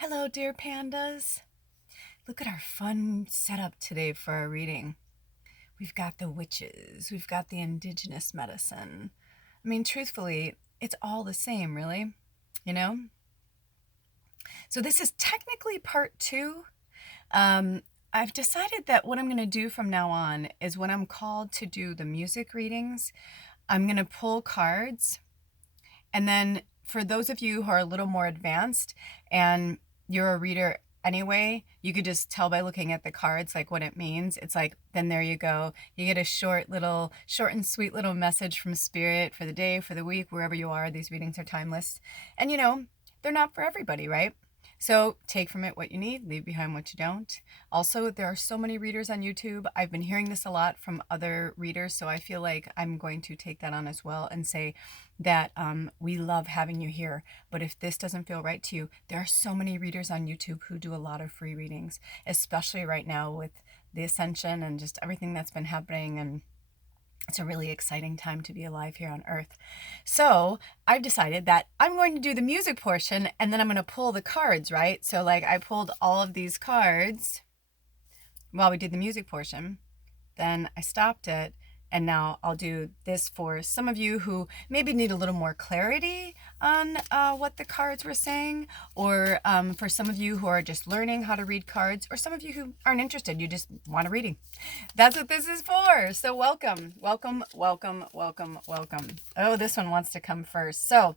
Hello, dear pandas. Look at our fun setup today for our reading. We've got the witches, we've got the indigenous medicine. I mean, truthfully, it's all the same, really, you know? So, this is technically part two. I've decided that what I'm going to do from now on is when I'm called to do the music readings, I'm going to pull cards. And then for those of you who are a little more advanced and you're a reader anyway, you could just tell by looking at the cards like what it means. It's like, then there you go. You get a short and sweet little message from spirit for the day, for the week, wherever you are. These readings are timeless. And they're not for everybody, right? So take from it what you need, leave behind what you don't. Also, there are so many readers on YouTube. I've been hearing this a lot from other readers, so I feel like I'm going to take that on as well and say that we love having you here. But if this doesn't feel right to you, there are so many readers on YouTube who do a lot of free readings, especially right now with the ascension and just everything that's been happening, and it's a really exciting time to be alive here on Earth. So I've decided that I'm going to do the music portion and then I'm going to pull the cards, right? So like I pulled all of these cards while we did the music portion. Then I stopped it. And now I'll do this for some of you who maybe need a little more clarity on what the cards were saying, or for some of you who are just learning how to read cards, or some of you who aren't interested, you just want a reading. That's what this is for. So welcome, welcome, welcome, welcome, welcome. Oh, this one wants to come first. So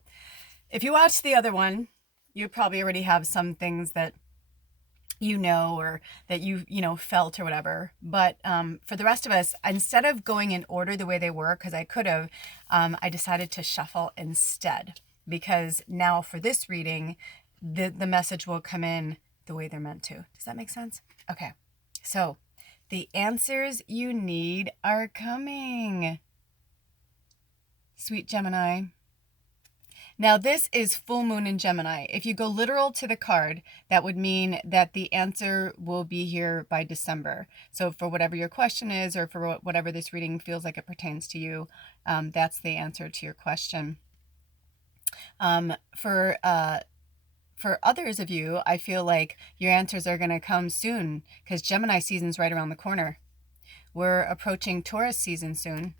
if you watched the other one, you probably already have some things that or that you felt or whatever. But for the rest of us, instead of going in order the way they were, because I could have, I decided to shuffle instead, because now for this reading, the message will come in the way they're meant to. Does that make sense? Okay, so the answers you need are coming. Sweet Gemini. Now this is full moon in Gemini. If you go literal to the card, that would mean that the answer will be here by December. So for whatever your question is, or for whatever this reading feels like it pertains to you, that's the answer to your question. For others of you, I feel like your answers are going to come soon, because Gemini season's right around the corner. We're approaching Taurus season soon,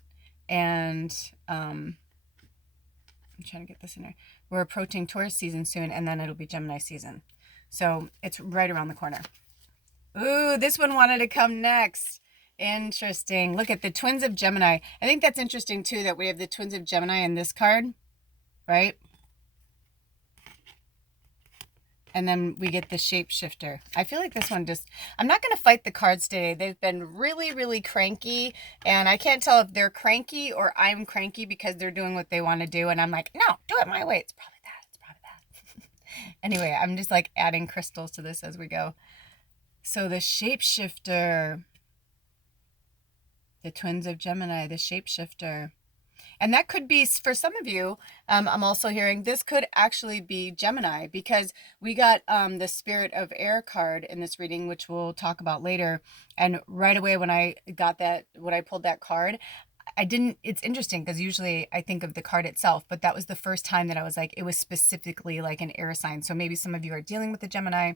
and I'm trying to get this in there. We're approaching Taurus season soon, and then it'll be Gemini season. So it's right around the corner. Ooh, this one wanted to come next. Interesting. Look at the twins of Gemini. I think that's interesting too, that we have the twins of Gemini in this card, right? And then we get the shapeshifter. I feel like this one I'm not going to fight the cards today. They've been really, really cranky. And I can't tell if they're cranky or I'm cranky because they're doing what they want to do. And I'm like, no, do it my way. It's probably that. Anyway, I'm just like adding crystals to this as we go. So the shapeshifter. The twins of Gemini, the shapeshifter. And that could be, for some of you, I'm also hearing this could actually be Gemini, because we got the Spirit of Air card in this reading, which we'll talk about later. And right away when I got that, when I pulled that card, it's interesting because usually I think of the card itself, but that was the first time that I was like, it was specifically like an air sign. So maybe some of you are dealing with a Gemini,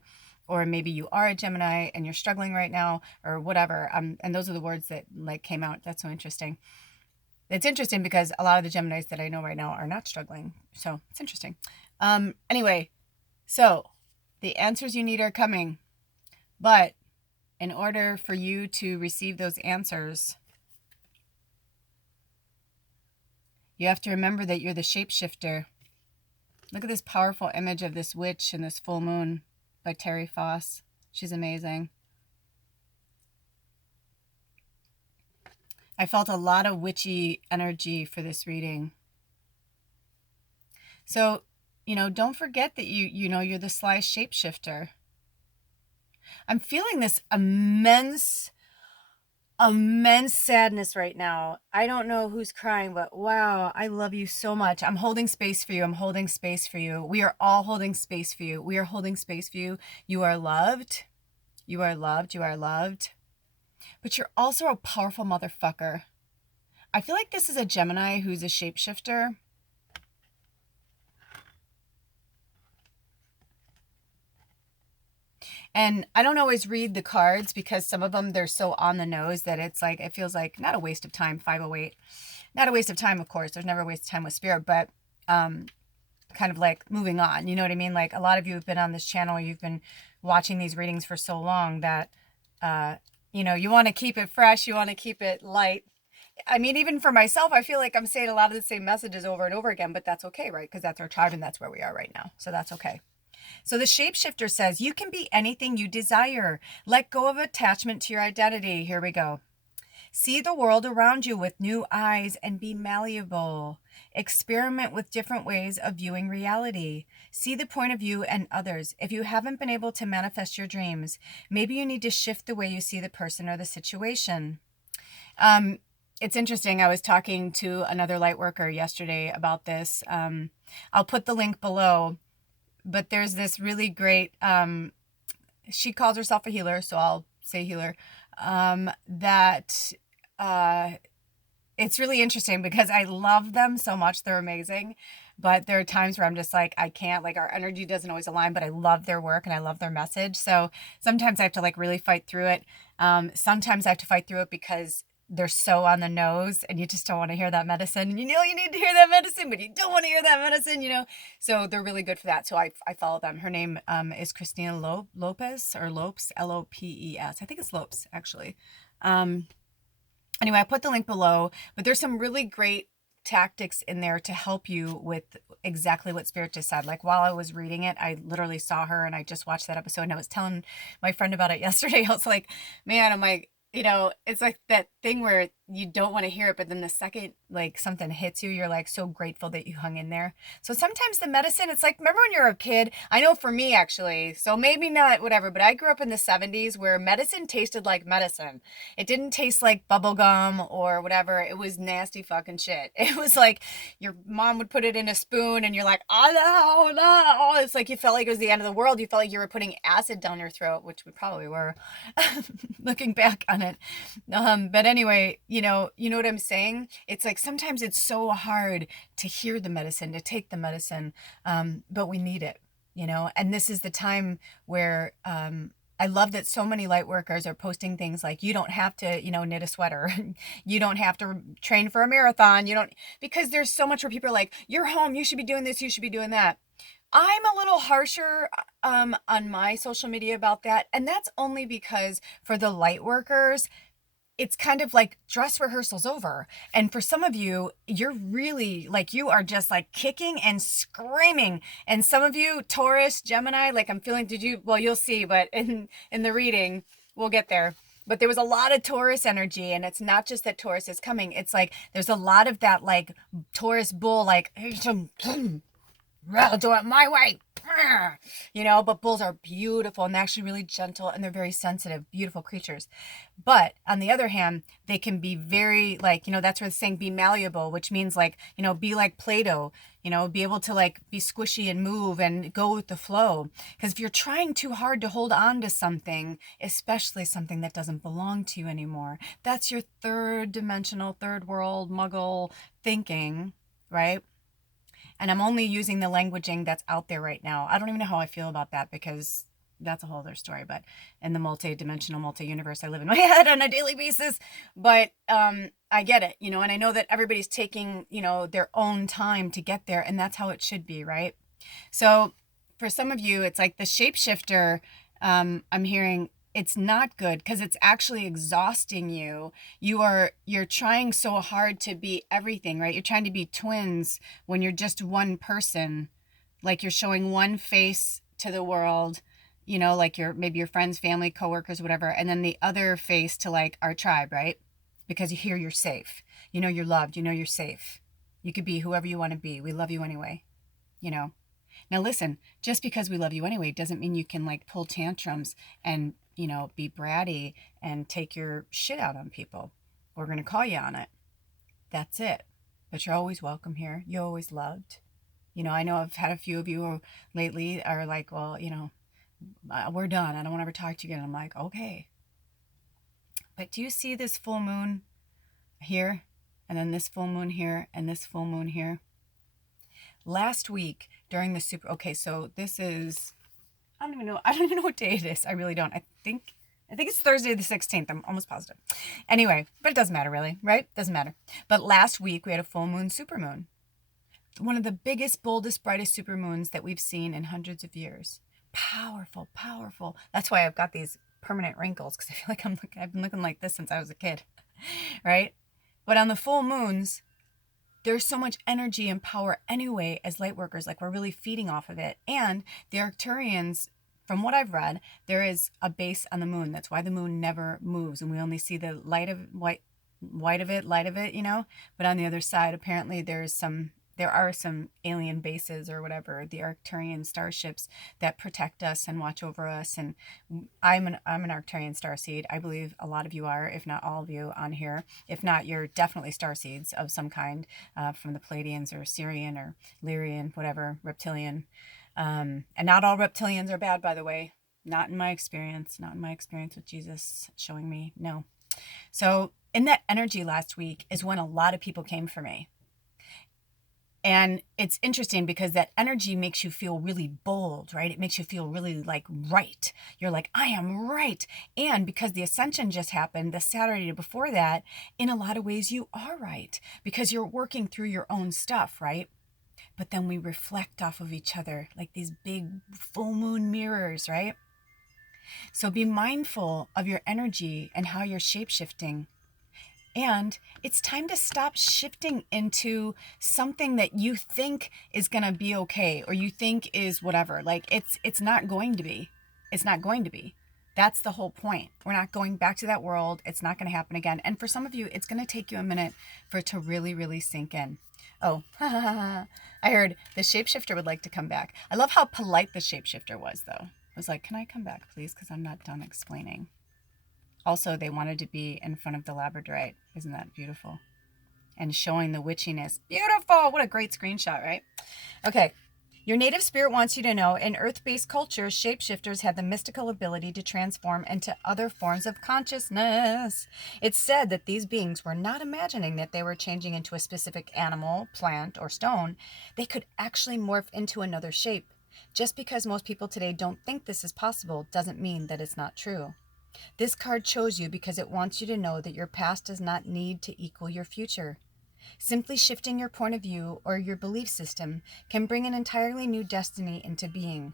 or maybe you are a Gemini and you're struggling right now, or whatever. And those are the words that like came out. That's so interesting. It's interesting because a lot of the Geminis that I know right now are not struggling. So it's interesting. Anyway, so the answers you need are coming. But in order for you to receive those answers, you have to remember that you're the shapeshifter. Look at this powerful image of this witch in this full moon by Terry Foss. She's amazing. I felt a lot of witchy energy for this reading. So, don't forget that you're the sly shapeshifter. I'm feeling this immense sadness right now. I don't know who's crying, but wow, I love you so much. I'm holding space for you. I'm holding space for you. We are all holding space for you. We are holding space for you. You are loved. You are loved. You are loved. But you're also a powerful motherfucker. I feel like this is a Gemini who's a shapeshifter. And I don't always read the cards because some of them, they're so on the nose that it's like, it feels like not a waste of time, 508. Not a waste of time, of course. There's never a waste of time with spirit, but kind of like moving on. You know what I mean? Like a lot of you have been on this channel, you've been watching these readings for so long that, you want to keep it fresh, you want to keep it light. I mean, even for myself, I feel like I'm saying a lot of the same messages over and over again, but that's okay, right? Because that's our tribe and that's where we are right now. So that's okay. So the shapeshifter says, you can be anything you desire. Let go of attachment to your identity. Here we go. See the world around you with new eyes and be malleable. Experiment with different ways of viewing reality. See the point of view and others. If you haven't been able to manifest your dreams, maybe you need to shift the way you see the person or the situation. It's interesting. I was talking to another light worker yesterday about this. I'll put the link below, but there's this really great, she calls herself a healer, so I'll say healer, that it's really interesting because I love them so much. They're amazing. But there are times where I'm just like, I can't, like our energy doesn't always align, but I love their work and I love their message. So sometimes I have to like really fight through it. Sometimes I have to fight through it because they're so on the nose and you just don't want to hear that medicine. And you know you need to hear that medicine, but you don't want to hear that medicine. So they're really good for that. So I follow them. Her name is Christina Lopes or Lopes, Lopes. I think it's Lopes, actually. Anyway, I put the link below, but there's some really great tactics in there to help you with exactly what Spirit just said. Like while I was reading it, I literally saw her and I just watched that episode and I was telling my friend about it yesterday. I was like, man, I'm like, it's like that thing where you don't want to hear it, but then the second like something hits you, you're like so grateful that you hung in there. So sometimes the medicine, it's like, remember when you were a kid? I know for me actually, so maybe not whatever, but I grew up in the 70s where medicine tasted like medicine. It didn't taste like bubble gum or whatever. It was nasty fucking shit. It was like your mom would put it in a spoon and you're like, oh no. It's like you felt like it was the end of the world. You felt like you were putting acid down your throat, which we probably were looking back on it. But anyway, you know what I'm saying? It's like sometimes it's so hard to hear the medicine, to take the medicine, but we need it, and this is the time where I love that so many light workers are posting things like, you don't have to, knit a sweater. You don't have to train for a marathon. Because there's so much where people are like, you're home, you should be doing this, you should be doing that. I'm a little harsher on my social media about that. And that's only because for the light workers, it's kind of like dress rehearsal's over. And for some of you, you're really like, you are just like kicking and screaming. And some of you, Taurus, Gemini, like I'm feeling, you'll see, but in the reading, we'll get there. But there was a lot of Taurus energy, and it's not just that Taurus is coming. It's like, there's a lot of that like Taurus bull, like, I'll do it my way. But bulls are beautiful and they're actually really gentle and they're very sensitive, beautiful creatures. But on the other hand, they can be very like, that's where the saying be malleable, which means like, be like Play-Doh, be able to like be squishy and move and go with the flow. Because if you're trying too hard to hold on to something, especially something that doesn't belong to you anymore, that's your third dimensional, third world muggle thinking, right? And I'm only using the languaging that's out there right now. I don't even know how I feel about that because that's a whole other story. But in the multi-dimensional, multi-universe I live in my head on a daily basis. But I get it, and I know that everybody's taking, their own time to get there. And that's how it should be, right? So for some of you, it's like the shapeshifter, I'm hearing it's not good because it's actually exhausting you. You're trying so hard to be everything, right? You're trying to be twins when you're just one person. Like you're showing one face to the world, like maybe your friends, family, coworkers, whatever, and then the other face to like our tribe, right? Because you hear you're safe. You're loved, you're safe. You could be whoever you want to be. We love you anyway, Now listen, just because we love you anyway doesn't mean you can like pull tantrums and be bratty and take your shit out on people. We're going to call you on it. That's it. But you're always welcome here. You're always loved. I know I've had a few of you who lately are like, well, we're done. I don't want to ever talk to you again. I'm like, okay. But do you see this full moon here? And then this full moon here and this full moon here? Last week during the so this is I don't even know. I don't even know what day it is. I really don't. I think it's Thursday the 16th. I'm almost positive. Anyway, but it doesn't matter really, right? Doesn't matter. But last week we had a full moon supermoon. One of the biggest, boldest, brightest supermoons that we've seen in hundreds of years. Powerful, powerful. That's why I've got these permanent wrinkles, because I feel like I've been looking like this since I was a kid, right? But on the full moons, there's so much energy and power anyway as light workers, like we're really feeding off of it. And the Arcturians, from what I've read, there is a base on the moon. That's why the moon never moves, and we only see the light of light of it, you know. But on the other side, apparently there are some alien bases or whatever, the Arcturian starships that protect us and watch over us. And I'm an Arcturian starseed. I believe a lot of you are, if not all of you on here. If not, you're definitely starseeds of some kind, from the Palladians or Syrian or Lyrian, whatever, reptilian. And not all reptilians are bad, by the way. Not in my experience. Not in my experience with Jesus showing me. No. So in that energy last week is when a lot of people came for me. And it's interesting because that energy makes you feel really bold, right? It makes you feel really like right. You're like, I am right. And because the ascension just happened the Saturday before that, in a lot of ways you are right because you're working through your own stuff, right? But then we reflect off of each other like these big full moon mirrors, right? So be mindful of your energy and how you're shape-shifting. And it's time to stop shifting into something that you think is going to be okay or you think is whatever. Like it's not going to be. It's not going to be. That's the whole point. We're not going back to that world. It's not going to happen again. And for some of you, it's going to take you a minute for it to really, really sink in. Oh, I heard the shapeshifter would like to come back. I love how polite the shapeshifter was, though. I was like, can I come back, please? Because I'm not done explaining. Also, they wanted to be in front of the labradorite. Isn't that beautiful? And showing the witchiness. Beautiful! What a great screenshot, right? Okay. Your native spirit wants you to know, in earth-based cultures, shapeshifters had the mystical ability to transform into other forms of consciousness. It's said that these beings were not imagining that they were changing into a specific animal, plant, or stone. They could actually morph into another shape. Just because most people today don't think this is possible doesn't mean that it's not true. This card chose you because it wants you to know that your past does not need to equal your future. Simply shifting your point of view or your belief system can bring an entirely new destiny into being.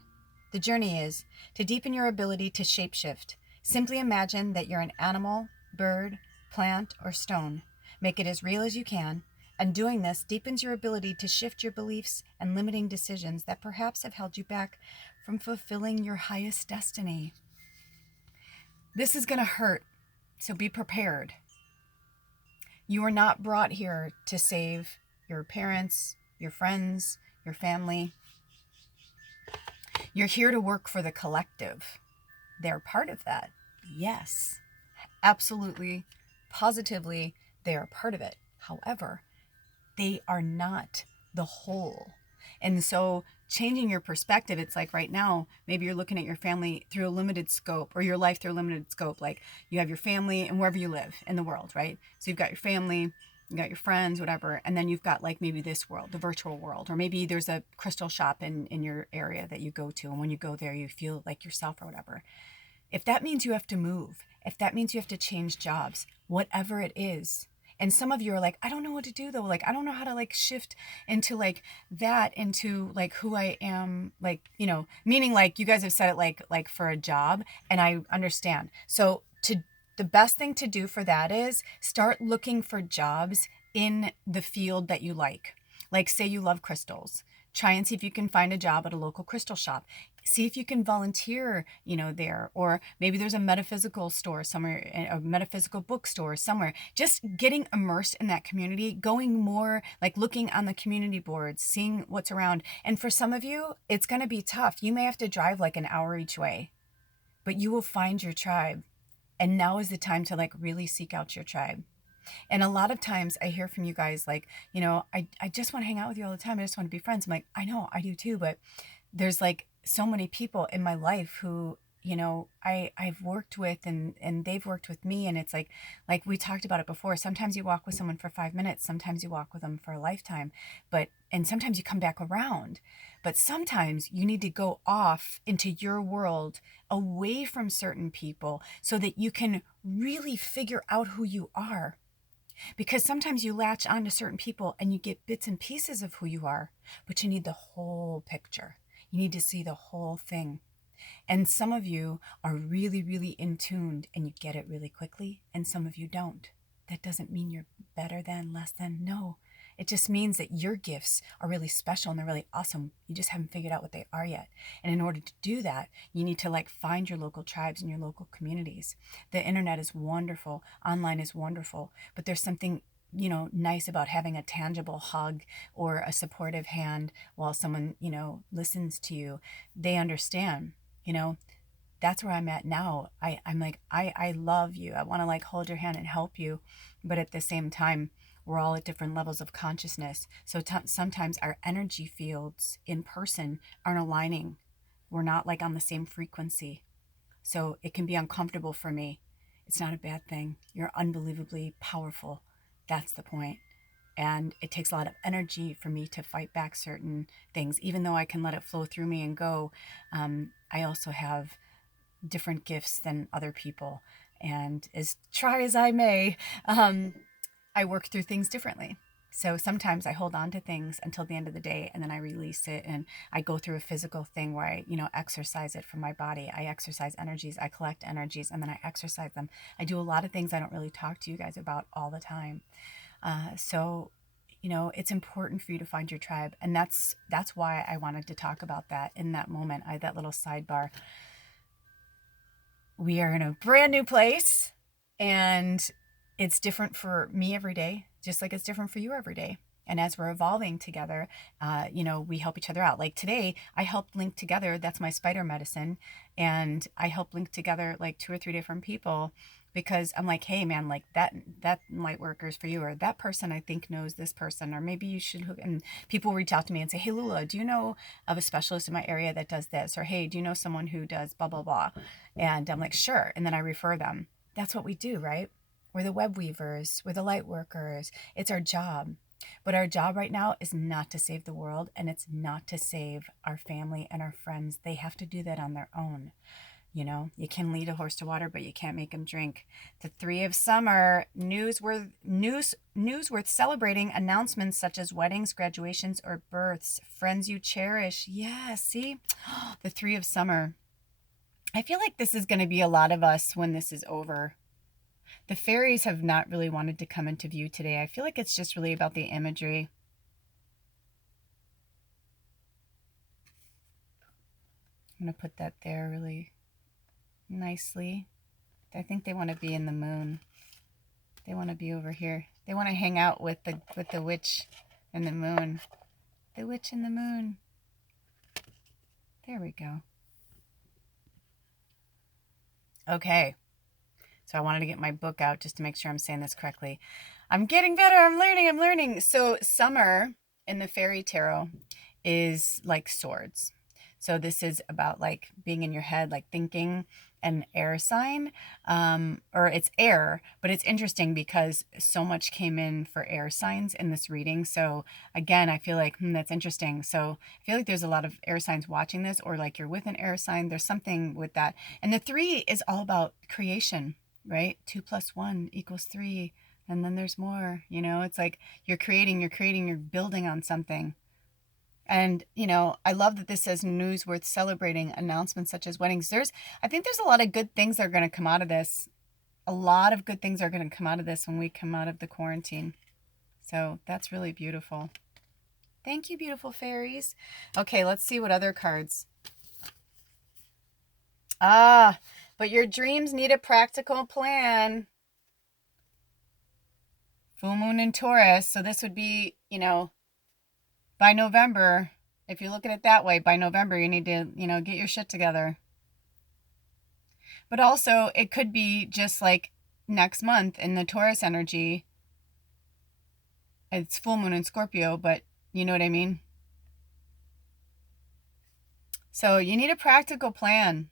The journey is to deepen your ability to shapeshift. Simply imagine that you're an animal, bird, plant, or stone. Make it as real as you can, and doing this deepens your ability to shift your beliefs and limiting decisions that perhaps have held you back from fulfilling your highest destiny. This is going to hurt, so be prepared. You are not brought here to save your parents, your friends, your family. You're here to work for the collective. They're part of that. Yes, absolutely, positively, they are part of it. However, they are not the whole. And so changing your perspective, it's like right now, maybe you're looking at your family through a limited scope or your life through a limited scope. Like you have your family and wherever you live in the world, right? So you've got your family, you got your friends, whatever. And then you've got like maybe this world, the virtual world, or maybe there's a crystal shop in your area that you go to. And when you go there, you feel like yourself or whatever. If that means you have to move, if that means you have to change jobs, whatever it is. And some of you are like, I don't know what to do though. Like, I don't know how to like shift into like that, into like who I am, like, you know, meaning like you guys have said it like for a job, and I understand. So the best thing to do for that is start looking for jobs in the field that you like. Like say you love crystals. Try and see if you can find a job at a local crystal shop. See if you can volunteer, you know, there. Or maybe there's a metaphysical store somewhere, a metaphysical bookstore somewhere. Just getting immersed in that community, going more like looking on the community boards, seeing what's around. And for some of you, it's going to be tough. You may have to drive like an hour each way, but you will find your tribe. And now is the time to like really seek out your tribe. And a lot of times I hear from you guys like, you know, I just want to hang out with you all the time. I just want to be friends. I'm like, I know, I do too. But there's like so many people in my life who I've worked with, and they've worked with me, and it's like we talked about it before. Sometimes you walk with someone for 5 minutes, sometimes you walk with them for a lifetime, and sometimes you come back around. But sometimes you need to go off into your world away from certain people so that you can really figure out who you are. Because sometimes you latch on to certain people and you get bits and pieces of who you are, but you need the whole picture. You need to see the whole thing. And some of you are really, really in tuned and you get it really quickly, and some of you don't. That doesn't mean you're better than, less than. No. It just means that your gifts are really special and they're really awesome. You just haven't figured out what they are yet. And in order to do that, you need to find your local tribes and your local communities. The internet is wonderful. Online is wonderful. But there's something nice about having a tangible hug or a supportive hand while someone, listens to you. They understand. That's where I'm at now. I'm like, I love you. I want to hold your hand and help you. But at the same time, we're all at different levels of consciousness. So sometimes our energy fields in person aren't aligning. We're not on the same frequency. So it can be uncomfortable for me. It's not a bad thing. You're unbelievably powerful. That's the point. And it takes a lot of energy for me to fight back certain things. Even though I can let it flow through me and go, I also have different gifts than other people. And try as I may, I work through things differently. So sometimes I hold on to things until the end of the day and then I release it, and I go through a physical thing where I, exercise it from my body. I exercise energies, I collect energies, and then I exercise them. I do a lot of things I don't really talk to you guys about all the time. So it's important for you to find your tribe. And that's why I wanted to talk about that in that moment. I had that little sidebar. We are in a brand new place, and it's different for me every day, just like it's different for you every day. And as we're evolving together, we help each other out. Like today, I helped link together, that's my spider medicine. And I helped link together 2 or 3 different people because I'm like, hey man, that light worker is for you, or that person I think knows this person, or maybe you should hook. And people reach out to me and say, hey Lula, do you know of a specialist in my area that does this? Or hey, do you know someone who does blah, blah, blah? And I'm like, sure. And then I refer them. That's what we do, right? We're the web weavers, we're the light workers. It's our job. But our job right now is not to save the world, and it's not to save our family and our friends. They have to do that on their own. You can lead a horse to water, but you can't make him drink. The 3 of summer, news worth celebrating, announcements such as weddings, graduations, or births, friends you cherish. Yeah, see? The 3 of summer. I feel like this is going to be a lot of us when this is over. The fairies have not really wanted to come into view today. I feel like it's just really about the imagery. I'm going to put that there really nicely. I think they want to be in the moon. They want to be over here. They want to hang out with the witch and the moon. The witch and the moon. There we go. Okay. So I wanted to get my book out just to make sure I'm saying this correctly. I'm getting better. I'm learning. So summer in the fairy tarot is like swords. So this is about being in your head, thinking, an air sign, or it's air, but it's interesting because so much came in for air signs in this reading. So again, I feel like, that's interesting. So I feel like there's a lot of air signs watching this, or you're with an air sign. There's something with that. And the 3 is all about creation, right? 2 + 1 = 3. And then there's more, it's you're creating, you're building on something. And, I love that this says news worth celebrating, announcements such as weddings. I think there's a lot of good things that are going to come out of this. A lot of good things are going to come out of this when we come out of the quarantine. So that's really beautiful. Thank you, beautiful fairies. Okay, let's see what other cards. But your dreams need a practical plan. Full moon in Taurus. So this would be, by November, if you look at it that way, by November, you need to, get your shit together. But also, it could be just next month in the Taurus energy. It's full moon in Scorpio, but you know what I mean? So you need a practical plan.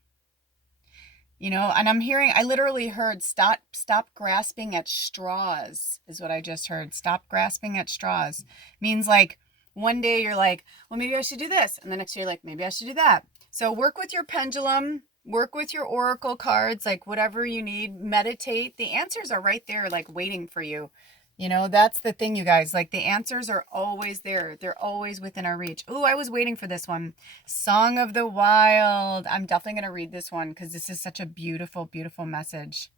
And I literally heard stop grasping at straws is what I just heard. Stop grasping at straws means like one day you're like, well, maybe I should do this. And the next day you're like, maybe I should do that. So work with your pendulum, work with your oracle cards, like whatever you need, meditate. The answers are right there, like waiting for you. That's the thing, you guys. Like the answers are always there. They're always within our reach. Oh, I was waiting for this one. Song of the Wild. I'm definitely going to read this one because this is such a beautiful, beautiful message.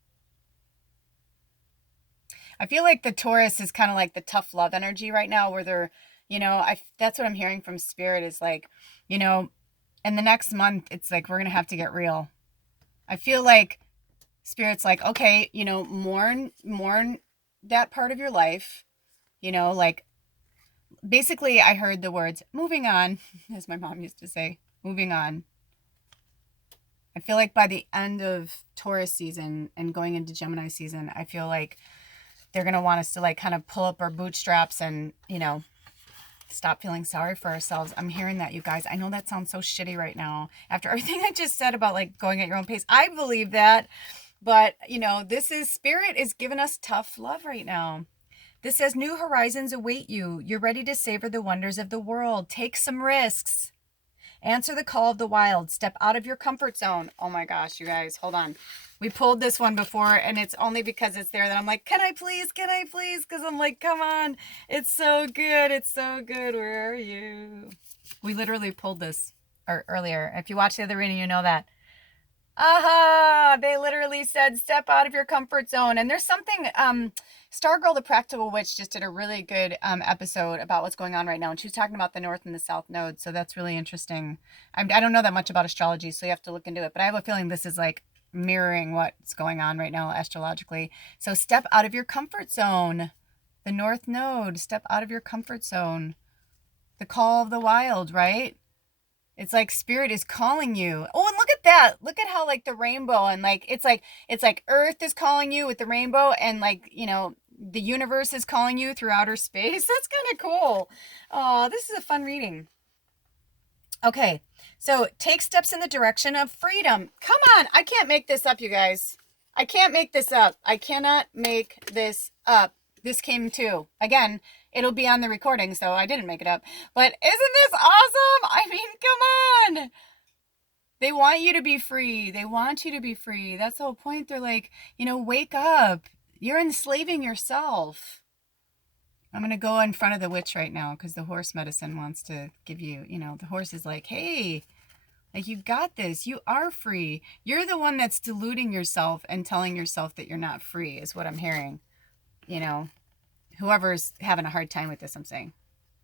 I feel like the Taurus is kind of like the tough love energy right now where they're, that's what I'm hearing from Spirit is like, in the next month, it's like, we're going to have to get real. I feel like Spirit's like, okay, mourn that part of your life, like basically I heard the words moving on, as my mom used to say, moving on. I feel like by the end of Taurus season and going into Gemini season, I feel like they're going to want us to like kind of pull up our bootstraps and, stop feeling sorry for ourselves. I'm hearing that, you guys. I know that sounds so shitty right now after everything I just said about like going at your own pace. I believe that. But, this is Spirit is giving us tough love right now. This says new horizons await you. You're ready to savor the wonders of the world. Take some risks. Answer the call of the wild. Step out of your comfort zone. Oh my gosh, you guys, hold on. We pulled this one before, and it's only because it's there that I'm like, can I please? Because I'm like, come on. It's so good. It's so good. Where are you? We literally pulled this earlier. If you watch the other reading, you know that. Aha! They literally said, step out of your comfort zone. And there's something, Stargirl, the Practical Witch, just did a really good episode about what's going on right now. And she was talking about the North and the South nodes. So that's really interesting. I don't know that much about astrology, so you have to look into it. But I have a feeling this is like mirroring what's going on right now astrologically. So step out of your comfort zone. The North node, step out of your comfort zone. The call of the wild, right? It's like Spirit is calling you. Oh, and look at that. Look at how like the rainbow and like it's like Earth is calling you with the rainbow and like, the universe is calling you through outer space. That's kind of cool. Oh, this is a fun reading. Okay. So, take steps in the direction of freedom. Come on. I can't make this up, you guys. I can't make this up. I cannot make this up. This came too. Again, it'll be on the recording, so I didn't make it up. But isn't this awesome? I mean, come on. They want you to be free. They want you to be free. That's the whole point. They're like, wake up. You're enslaving yourself. I'm going to go in front of the witch right now because the horse medicine wants to give you, the horse is like, hey, like you got this. You are free. You're the one that's deluding yourself and telling yourself that you're not free is what I'm hearing. Whoever's having a hard time with this, I'm saying.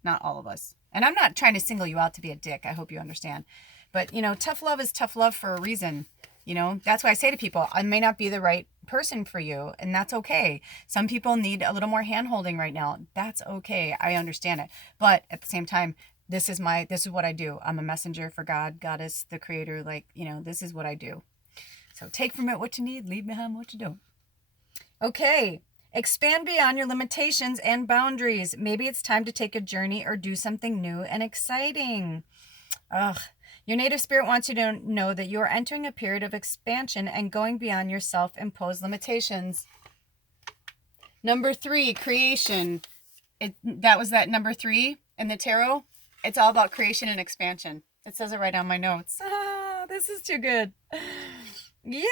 Not all of us. And I'm not trying to single you out to be a dick. I hope you understand. But, tough love is tough love for a reason. That's why I say to people, I may not be the right person for you, and that's okay. Some people need a little more hand-holding right now. That's okay. I understand it. But at the same time, this is what I do. I'm a messenger for God, Goddess, the creator. Like, this is what I do. So take from it what you need, leave behind what you don't. Okay. Expand beyond your limitations and boundaries. Maybe it's time to take a journey or do something new and exciting. Your native spirit wants you to know that you are entering a period of expansion and going beyond your self-imposed limitations. Number 3, creation. That was that number 3 in the tarot. It's all about creation and expansion. It says it right on my notes. This is too good. Yay!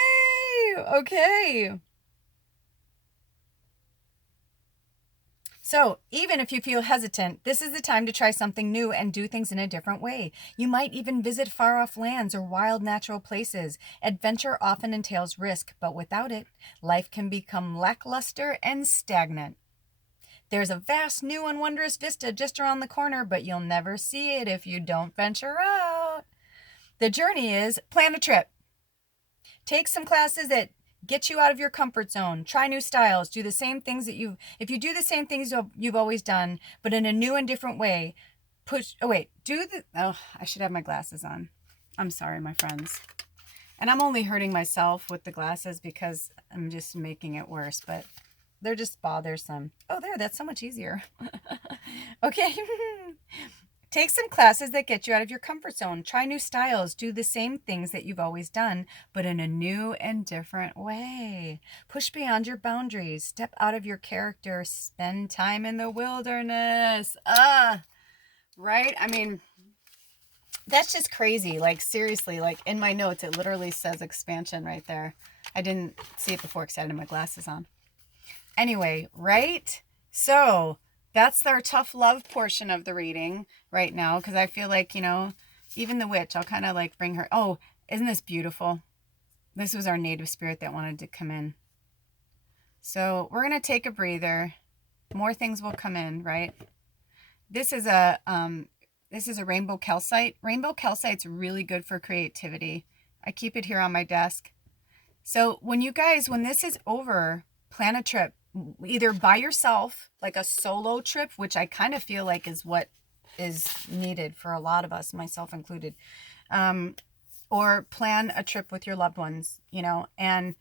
Okay. So, even if you feel hesitant, this is the time to try something new and do things in a different way. You might even visit far-off lands or wild natural places. Adventure often entails risk, but without it, life can become lackluster and stagnant. There's a vast, new and wondrous vista just around the corner, but you'll never see it if you don't venture out. The journey is plan a trip. Take some classes that get you out of your comfort zone. Try new styles. Do the same things if you do the same things you've always done, but in a new and different way. I should have my glasses on. I'm sorry, my friends. And I'm only hurting myself with the glasses because I'm just making it worse, but they're just bothersome. Oh, that's so much easier. Okay. Take some classes that get you out of your comfort zone. Try new styles. Do the same things that you've always done, but in a new and different way. Push beyond your boundaries. Step out of your character. Spend time in the wilderness. Right? I mean, that's just crazy. Like, seriously, like in my notes, it literally says expansion right there. I didn't see it before because I had my glasses on. Anyway, right? So that's our tough love portion of the reading right now, because I feel like, even the witch, I'll kind of like bring her. Oh, isn't this beautiful? This was our native spirit that wanted to come in. So we're going to take a breather. More things will come in, right? This is a rainbow calcite. Rainbow calcite's really good for creativity. I keep it here on my desk. So when this is over, plan a trip, either by yourself, like a solo trip, which I kind of feel like is what is needed for a lot of us, myself included, or plan a trip with your loved ones, and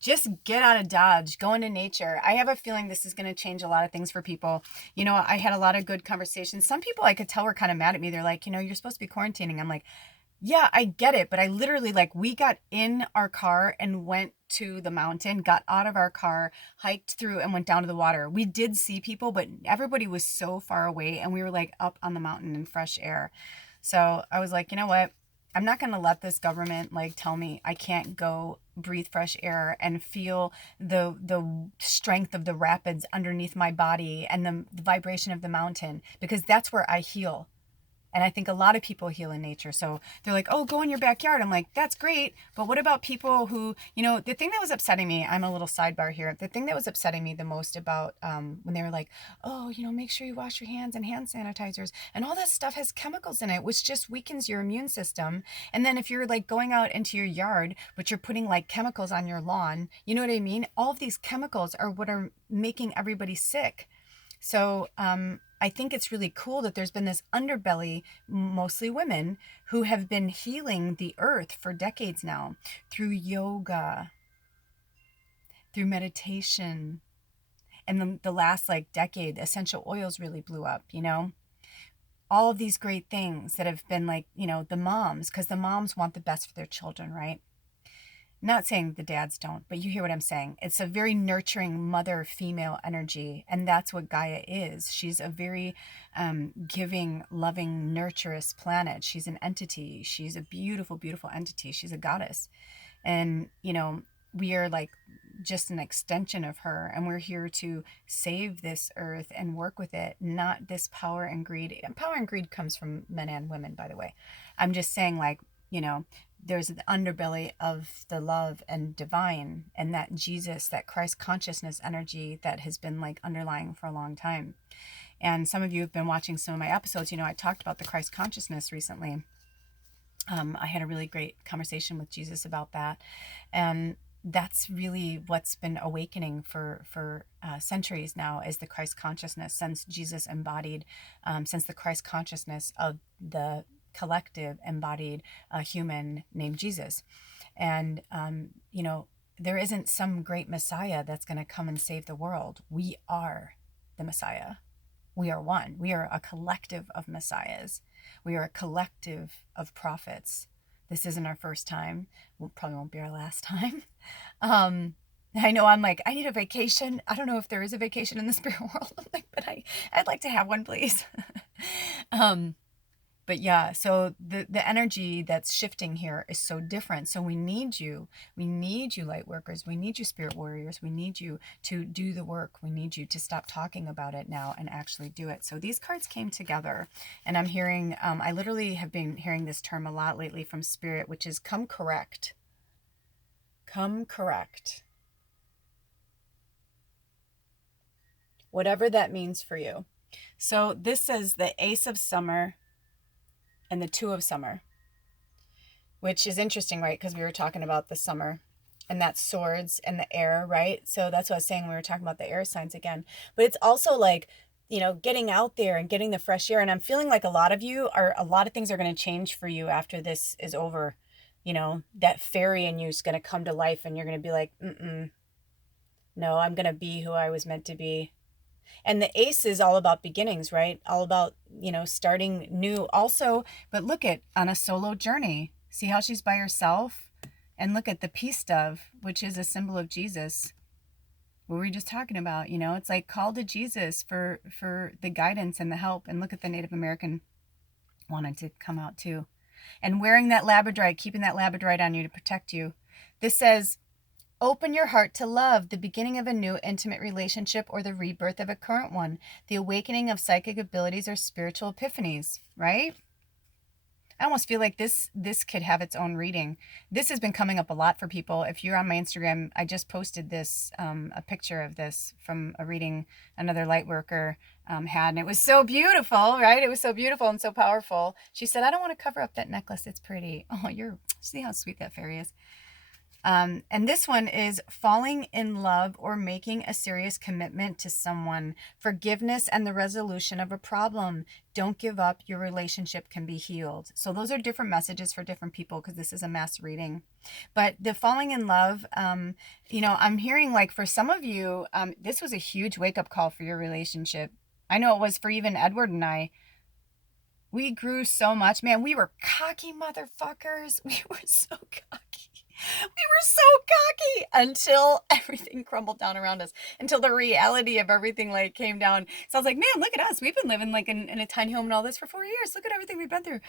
just get out of Dodge, go into nature. I have a feeling this is going to change a lot of things for people. I had a lot of good conversations. Some people I could tell were kind of mad at me. They're like, you're supposed to be quarantining. I'm like, yeah, I get it. But I literally, we got in our car and went to the mountain, got out of our car, hiked through and went down to the water. We did see people, but everybody was so far away and we were up on the mountain in fresh air. So I was like, you know what? I'm not going to let this government tell me I can't go breathe fresh air and feel the strength of the rapids underneath my body and the vibration of the mountain, because that's where I heal. And I think a lot of people heal in nature. So they're like, oh, go in your backyard. I'm like, that's great. But what about people who, the thing that was upsetting me, I'm a little sidebar here. The thing that was upsetting me the most about when they were like, oh, make sure you wash your hands and hand sanitizers and all that stuff has chemicals in it, which just weakens your immune system. And then if you're going out into your yard, but you're putting chemicals on your lawn, you know what I mean? All of these chemicals are what are making everybody sick. So I think it's really cool that there's been this underbelly, mostly women, who have been healing the earth for decades now through yoga, through meditation. And the last decade, essential oils really blew up, all of these great things that have been the moms, because the moms want the best for their children, right? Not saying the dads don't, but you hear what I'm saying. It's a very nurturing mother female energy. And that's what Gaia is. She's a very giving, loving, nurturous planet. She's an entity. She's a beautiful, beautiful entity. She's a goddess. And, we are just an extension of her. And we're here to save this earth and work with it, not this power and greed. And power and greed comes from men and women, by the way. I'm just saying there's an underbelly of the love and divine, and that Jesus, that Christ consciousness energy that has been underlying for a long time. And some of you have been watching some of my episodes. I talked about the Christ consciousness recently. I had a really great conversation with Jesus about that. And that's really what's been awakening for centuries now, is the Christ consciousness, since Jesus embodied, since the Christ consciousness of the collective embodied a human named Jesus. And, there isn't some great Messiah that's going to come and save the world. We are the Messiah. We are one. We are a collective of Messiahs. We are a collective of prophets. This isn't our first time. Probably won't be our last time. I know I'm I need a vacation. I don't know if there is a vacation in the spirit world. But I'd like to have one, please. But yeah, so the energy that's shifting here is so different. So we need you. We need you, light workers. We need you, spirit warriors. We need you to do the work. We need you to stop talking about it now and actually do it. So these cards came together, and I'm hearing, I literally have been hearing this term a lot lately from spirit, which is come correct. Come correct. Whatever that means for you. So this is the Ace of Summer and the Two of Summer, which is interesting, right? Because we were talking about the summer, and that's swords and the air, right? So that's what I was saying. We were talking about the air signs again. But it's also getting out there and getting the fresh air. And I'm feeling a lot of things are going to change for you after this is over. That fairy in you is going to come to life, and you're going to be like, no, I'm going to be who I was meant to be. And the ace is all about beginnings, right? All about, starting new also. But look at on a solo journey. See how she's by herself? And look at the peace dove, which is a symbol of Jesus. What were we just talking about? It's like call to Jesus for the guidance and the help. And look at the Native American wanted to come out too. And wearing that labradorite, keeping that labradorite on you to protect you. This says, open your heart to love, the beginning of a new intimate relationship or the rebirth of a current one, the awakening of psychic abilities or spiritual epiphanies, right? I almost feel like this could have its own reading. This has been coming up a lot for people. If you're on my Instagram, I just posted this, a picture of this from a reading another lightworker had, and it was so beautiful, right? It was so beautiful and so powerful. She said, I don't want to cover up that necklace. It's pretty. Oh, see how sweet that fairy is. And this one is falling in love or making a serious commitment to someone, forgiveness and the resolution of a problem. Don't give up. Your relationship can be healed. So those are different messages for different people because this is a mass reading. But the falling in love, I'm hearing like for some of you, this was a huge wake up call for your relationship. I know it was for even Edward and I. We grew so much, man. We were cocky motherfuckers. We were so cocky. We were so cocky until everything crumbled down around us, until the reality of everything like came down. So I was like, man, look at us. We've been living like in a tiny home and all this for 4 years. Look at everything we've been through.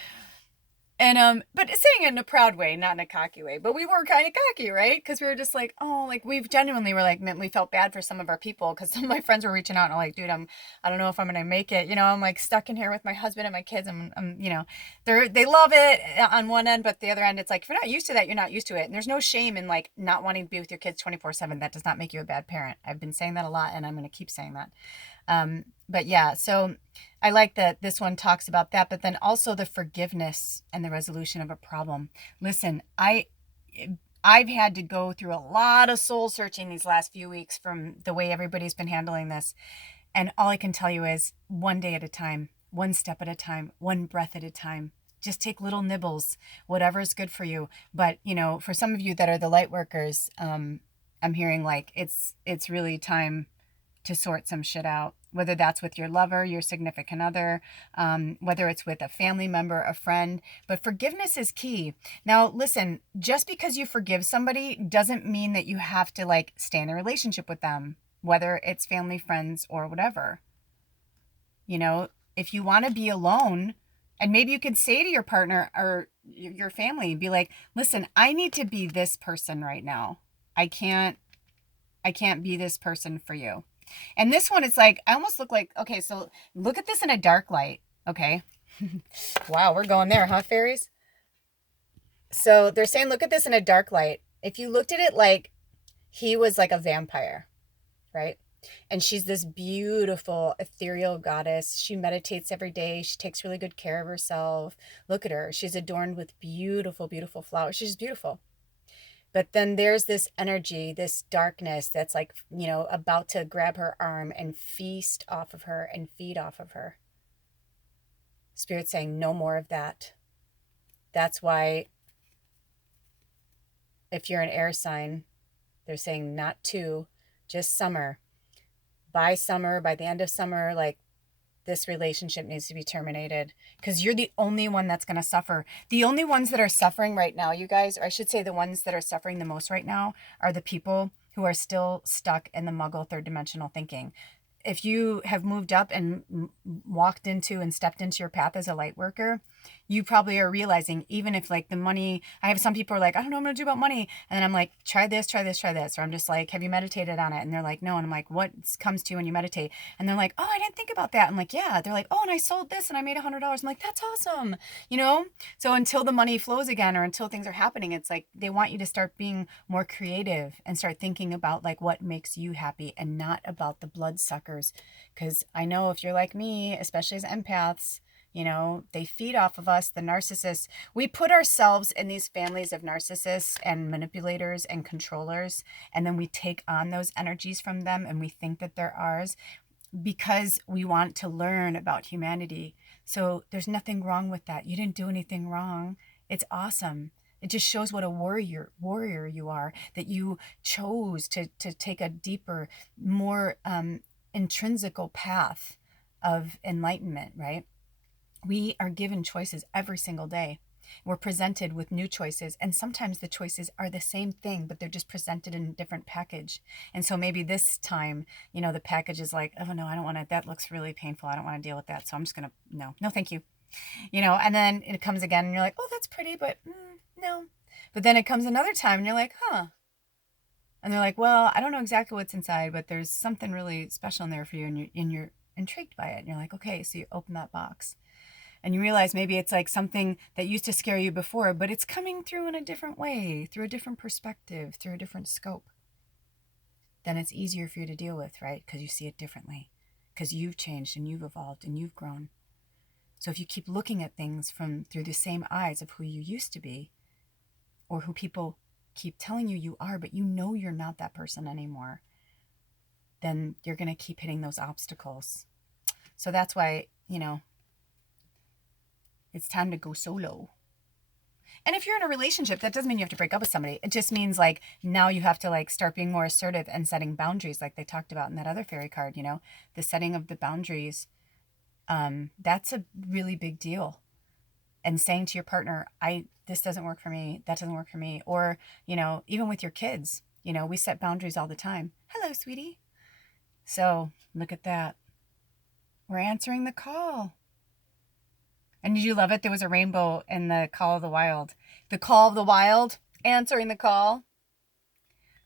And but saying it in a proud way, not in a cocky way. But we were kind of cocky, right? Because we were just like, oh, like we've genuinely were like, man, we felt bad for some of our people because some of my friends were reaching out and like, dude, I don't know if I'm gonna make it. I'm like stuck in here with my husband and my kids. I'm they love it on one end, but the other end, it's like if you're not used to that, you're not used to it. And there's no shame in like not wanting to be with your kids 24/7. That does not make you a bad parent. I've been saying that a lot, and I'm gonna keep saying that. But yeah, so I like that this one talks about that, but then also the forgiveness and the resolution of a problem. Listen, I've had to go through a lot of soul searching these last few weeks from the way everybody's been handling this. And all I can tell you is one day at a time, one step at a time, one breath at a time. Just take little nibbles, whatever is good for you. But, for some of you that are the light workers, I'm hearing like it's really time to sort some shit out, whether that's with your lover, your significant other, whether it's with a family member, a friend. But forgiveness is key. Now, listen, just because you forgive somebody doesn't mean that you have to like stay in a relationship with them, whether it's family, friends, or whatever. If you want to be alone, and maybe you could say to your partner or your family, be like, listen, I need to be this person right now. I can't be this person for you. And this one, it's like, I almost look like, okay, so look at this in a dark light. Okay. Wow, we're going there, huh, fairies? So they're saying, look at this in a dark light. If you looked at it like he was like a vampire, right? And she's this beautiful ethereal goddess. She meditates every day. She takes really good care of herself. Look at her. She's adorned with beautiful, beautiful flowers. She's beautiful. But then there's this energy, this darkness that's like, about to grab her arm and feast off of her and feed off of her. Spirit's saying no more of that. That's why if you're an air sign, they're saying not to, just summer. By summer, by the end of summer, like this relationship needs to be terminated because you're the only one that's going to suffer. The only ones that are suffering right now, you guys, or I should say the ones that are suffering the most right now are the people who are still stuck in the muggle third dimensional thinking. If you have moved up and walked into and stepped into your path as a light worker, you probably are realizing, even if like the money, I have some people are like, I don't know what I'm gonna do about money. And then I'm like, try this, try this, try this. Or I'm just like, have you meditated on it? And they're like, no. And I'm like, what comes to you when you meditate? And they're like, oh, I didn't think about that. I'm like, yeah. They're like, oh, and I sold this and I made $100. I'm like, that's awesome. So until the money flows again or until things are happening, it's like they want you to start being more creative and start thinking about like what makes you happy and not about the bloodsuckers. Because I know if you're like me, especially as empaths, they feed off of us, the narcissists. We put ourselves in these families of narcissists and manipulators and controllers, and then we take on those energies from them and we think that they're ours because we want to learn about humanity. So there's nothing wrong with that. You didn't do anything wrong. It's awesome. It just shows what a warrior you are, that you chose to take a deeper, more intrinsical path of enlightenment, right? We are given choices every single day. We're presented with new choices, and sometimes the choices are the same thing, but they're just presented in a different package. And so maybe this time, the package is like, oh no, I don't want to, that looks really painful. I don't want to deal with that. So I'm just going to, no, thank you. And then it comes again and you're like, oh, that's pretty, but no. But then it comes another time and you're like, huh. And they're like, well, I don't know exactly what's inside, but there's something really special in there for you. And you're intrigued by it. And you're like, okay, so you open that box. And you realize maybe it's like something that used to scare you before, but it's coming through in a different way, through a different perspective, through a different scope. Then it's easier for you to deal with, right? Because you see it differently, because you've changed and you've evolved and you've grown. So if you keep looking at things through the same eyes of who you used to be, or who people keep telling you are, but you're not that person anymore, then you're going to keep hitting those obstacles. So that's why, it's time to go solo. And if you're in a relationship, that doesn't mean you have to break up with somebody. It just means like now you have to like start being more assertive and setting boundaries, like they talked about in that other fairy card, the setting of the boundaries. That's a really big deal. And saying to your partner, this doesn't work for me, that doesn't work for me. Or, even with your kids, we set boundaries all the time. Hello, sweetie. So look at that. We're answering the call. And did you love it? There was a rainbow in the call of the wild. The call of the wild, answering the call.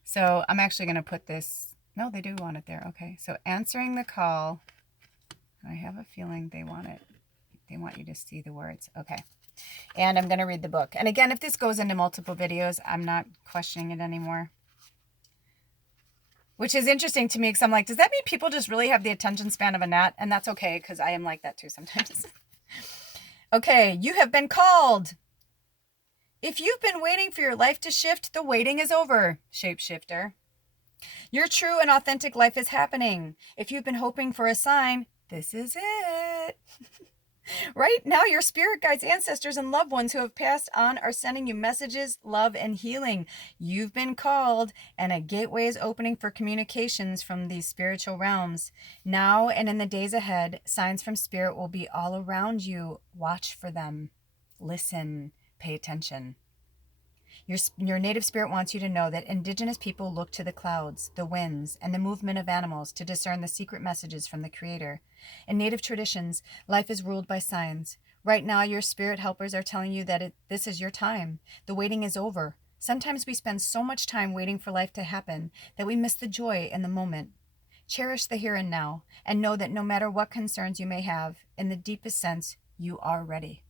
So I'm actually going to put this. No, they do want it there. Okay. So answering the call. I have a feeling they want it. They want you to see the words. Okay. And I'm going to read the book. And again, if this goes into multiple videos, I'm not questioning it anymore. Which is interesting to me because I'm like, does that mean people just really have the attention span of a gnat? And that's okay because I am like that too sometimes. Okay, you have been called. If you've been waiting for your life to shift, the waiting is over, shapeshifter. Your true and authentic life is happening. If you've been hoping for a sign, this is it. Right now, your spirit guides, ancestors, and loved ones who have passed on are sending you messages, love, and healing. You've been called, and a gateway is opening for communications from these spiritual realms. Now and in the days ahead, signs from spirit will be all around you. Watch for them. Listen. Pay attention. Your native spirit wants you to know that indigenous people look to the clouds, the winds, and the movement of animals to discern the secret messages from the Creator. In native traditions, life is ruled by signs. Right now, your spirit helpers are telling you that this is your time. The waiting is over. Sometimes we spend so much time waiting for life to happen that we miss the joy in the moment. Cherish the here and now, and know that no matter what concerns you may have, in the deepest sense, you are ready.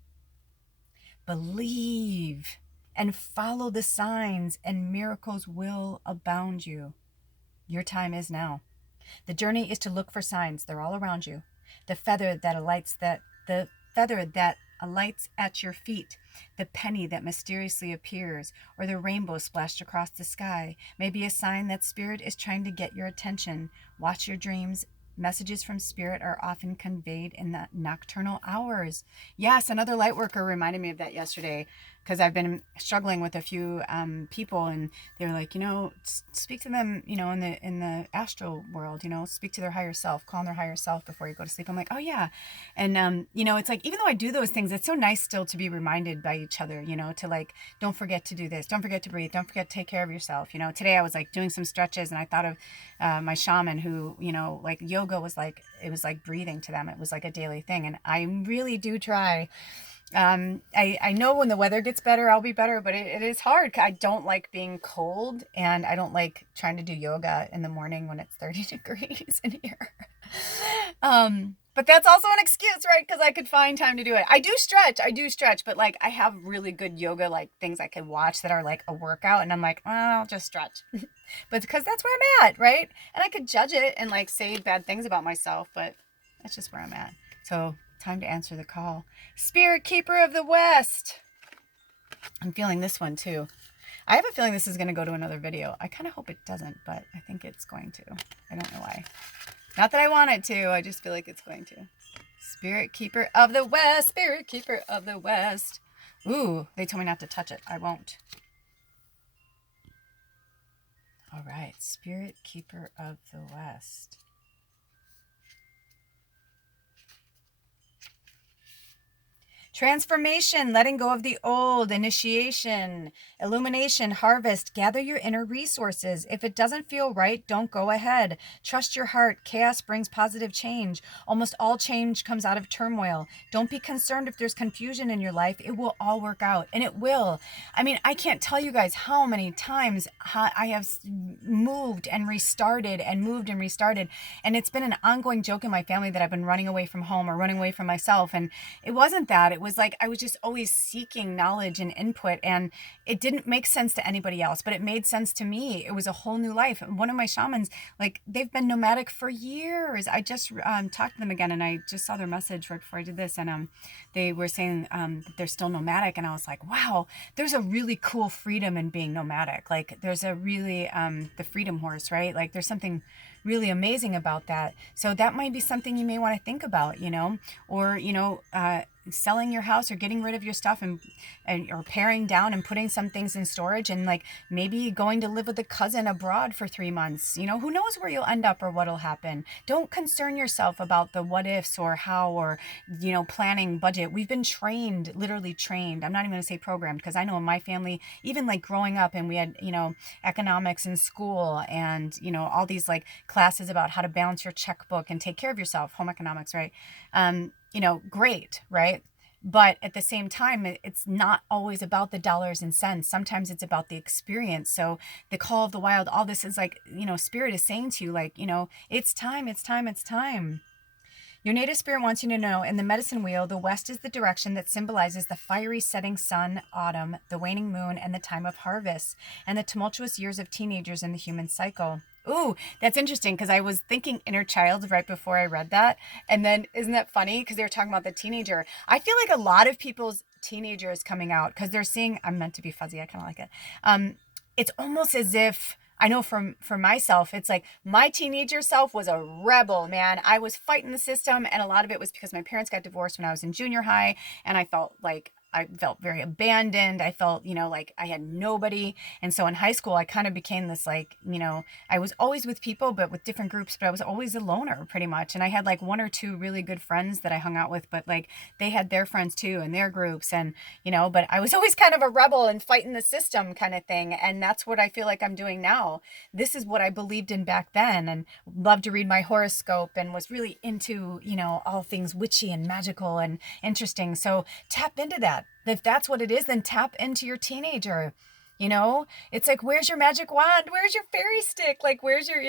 Believe and follow the signs, and miracles will abound you. Your time is now. The journey is to look for signs. They're all around you. The feather that alights at your feet, the penny that mysteriously appears, or the rainbow splashed across the sky may be a sign that spirit is trying to get your attention. Watch your dreams. Messages from spirit are often conveyed in the nocturnal hours. Yes, another light worker reminded me of that yesterday because I've been struggling with a few people, and they were like, speak to them, in the astral world, speak to their higher self, call on their higher self before you go to sleep. I'm like, oh yeah. And, it's like, even though I do those things, it's so nice still to be reminded by each other, to like, don't forget to do this. Don't forget to breathe. Don't forget to take care of yourself. Today I was like doing some stretches and I thought of my shaman who, like yoga was like, it was like breathing to them. It was like a daily thing. And I really do try. I know when the weather gets better, I'll be better, but it is hard. I don't like being cold, and I don't like trying to do yoga in the morning when it's 30 degrees in here. But that's also an excuse, right? Because I could find time to do it. I do stretch, but like I have really good yoga, like things I can watch that are like a workout, and I'm like, well, I'll just stretch. But because that's where I'm at, right? And I could judge it and like say bad things about myself, but that's just where I'm at. So time to answer the call. Spirit Keeper of the West. I'm feeling this one too. I have a feeling this is going to go to another video. I kind of hope it doesn't, but I think it's going to. I don't know why. Not that I want it to. I just feel like it's going to. Spirit Keeper of the West. Spirit Keeper of the West. Ooh, they told me not to touch it. I won't. All right. Spirit Keeper of the West. Transformation, letting go of the old, initiation, illumination, harvest, gather your inner resources. If it doesn't feel right, don't go ahead. Trust your heart. Chaos brings positive change. Almost all change comes out of turmoil. Don't be concerned if there's confusion in your life. It will all work out, and it will. I mean, I can't tell you guys how many times I have moved and restarted and moved and restarted. And it's been an ongoing joke in my family that I've been running away from home or running away from myself. And it wasn't that. It was like I was just always seeking knowledge and input, and it didn't make sense to anybody else, but it made sense to me. It was a whole new life. And one of my shamans, like, they've been nomadic for years. I just talked to them again, and I just saw their message right before I did this, and they were saying that they're still nomadic, and I was like, wow, there's a really cool freedom in being nomadic. Like, there's a really the freedom horse, right? Like, there's something really amazing about that. So that might be something you may want to think about, or selling your house or getting rid of your stuff and or paring down and putting some things in storage, and like maybe going to live with a cousin abroad for 3 months. Who knows where you'll end up or what'll happen. Don't concern yourself about the what ifs or how, or planning budget. We've been trained, literally trained. I'm not even going to say programmed, because I know in my family, even like growing up, and we had economics in school, and all these like classes about how to balance your checkbook and take care of yourself, home economics, right? Great, right? But at the same time, it's not always about the dollars and cents. Sometimes it's about the experience. So the call of the wild, all this is like, spirit is saying to you, like, it's time, it's time, it's time. Your native spirit wants you to know, in the medicine wheel, the west is the direction that symbolizes the fiery setting sun, autumn, the waning moon, and the time of harvest, and the tumultuous years of teenagers in the human cycle. Ooh, that's interesting, because I was thinking inner child right before I read that. And then, isn't that funny? Because they were talking about the teenager. I feel like a lot of people's teenager is coming out because they're seeing, I'm meant to be fuzzy, I kind of like it. It's almost as if, I know for myself, it's like my teenager self was a rebel, man. I was fighting the system, and a lot of it was because my parents got divorced when I was in junior high, and I felt very abandoned. I felt, like I had nobody. And so in high school, I kind of became this like, I was always with people, but with different groups, but I was always a loner pretty much. And I had like one or two really good friends that I hung out with, but like they had their friends too and their groups. And, but I was always kind of a rebel and fighting the system kind of thing. And that's what I feel like I'm doing now. This is what I believed in back then, and loved to read my horoscope, and was really into, all things witchy and magical and interesting. So tap into that. If that's what it is, then tap into your teenager. It's like, where's your magic wand? Where's your fairy stick? Like, where's your,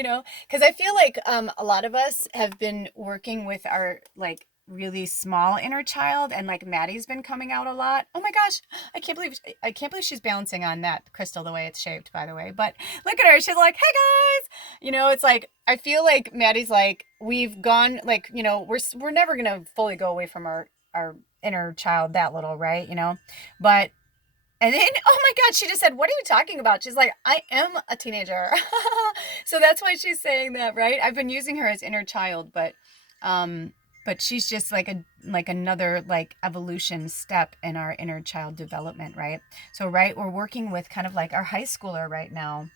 because I feel like a lot of us have been working with our like really small inner child, and like Maddie's been coming out a lot. Oh my gosh, I can't believe she's balancing on that crystal the way it's shaped, by the way. But look at her, she's like, hey guys, it's like I feel like Maddie's like, we've gone like, we're never gonna fully go away from our inner child that little, right? But and then, oh my God, she just said, what are you talking about? She's like, I am a teenager. So that's why she's saying that, right? I've been using her as inner child, but she's just like another like evolution step in our inner child development, right? So, right, we're working with kind of like our high schooler right now.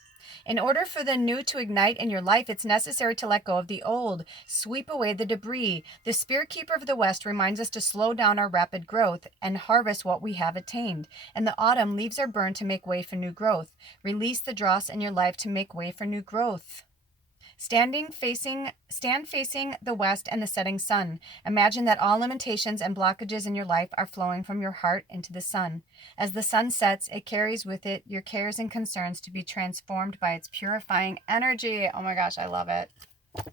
In order for the new to ignite in your life, it's necessary to let go of the old, sweep away the debris. The spirit keeper of the West reminds us to slow down our rapid growth and harvest what we have attained. And the autumn leaves are burned to make way for new growth. Release the dross in your life to make way for new growth. Stand facing the west and the setting sun. Imagine that all limitations and blockages in your life are flowing from your heart into the sun. As the sun sets, it carries with it your cares and concerns to be transformed by its purifying energy. Oh my gosh, I love it.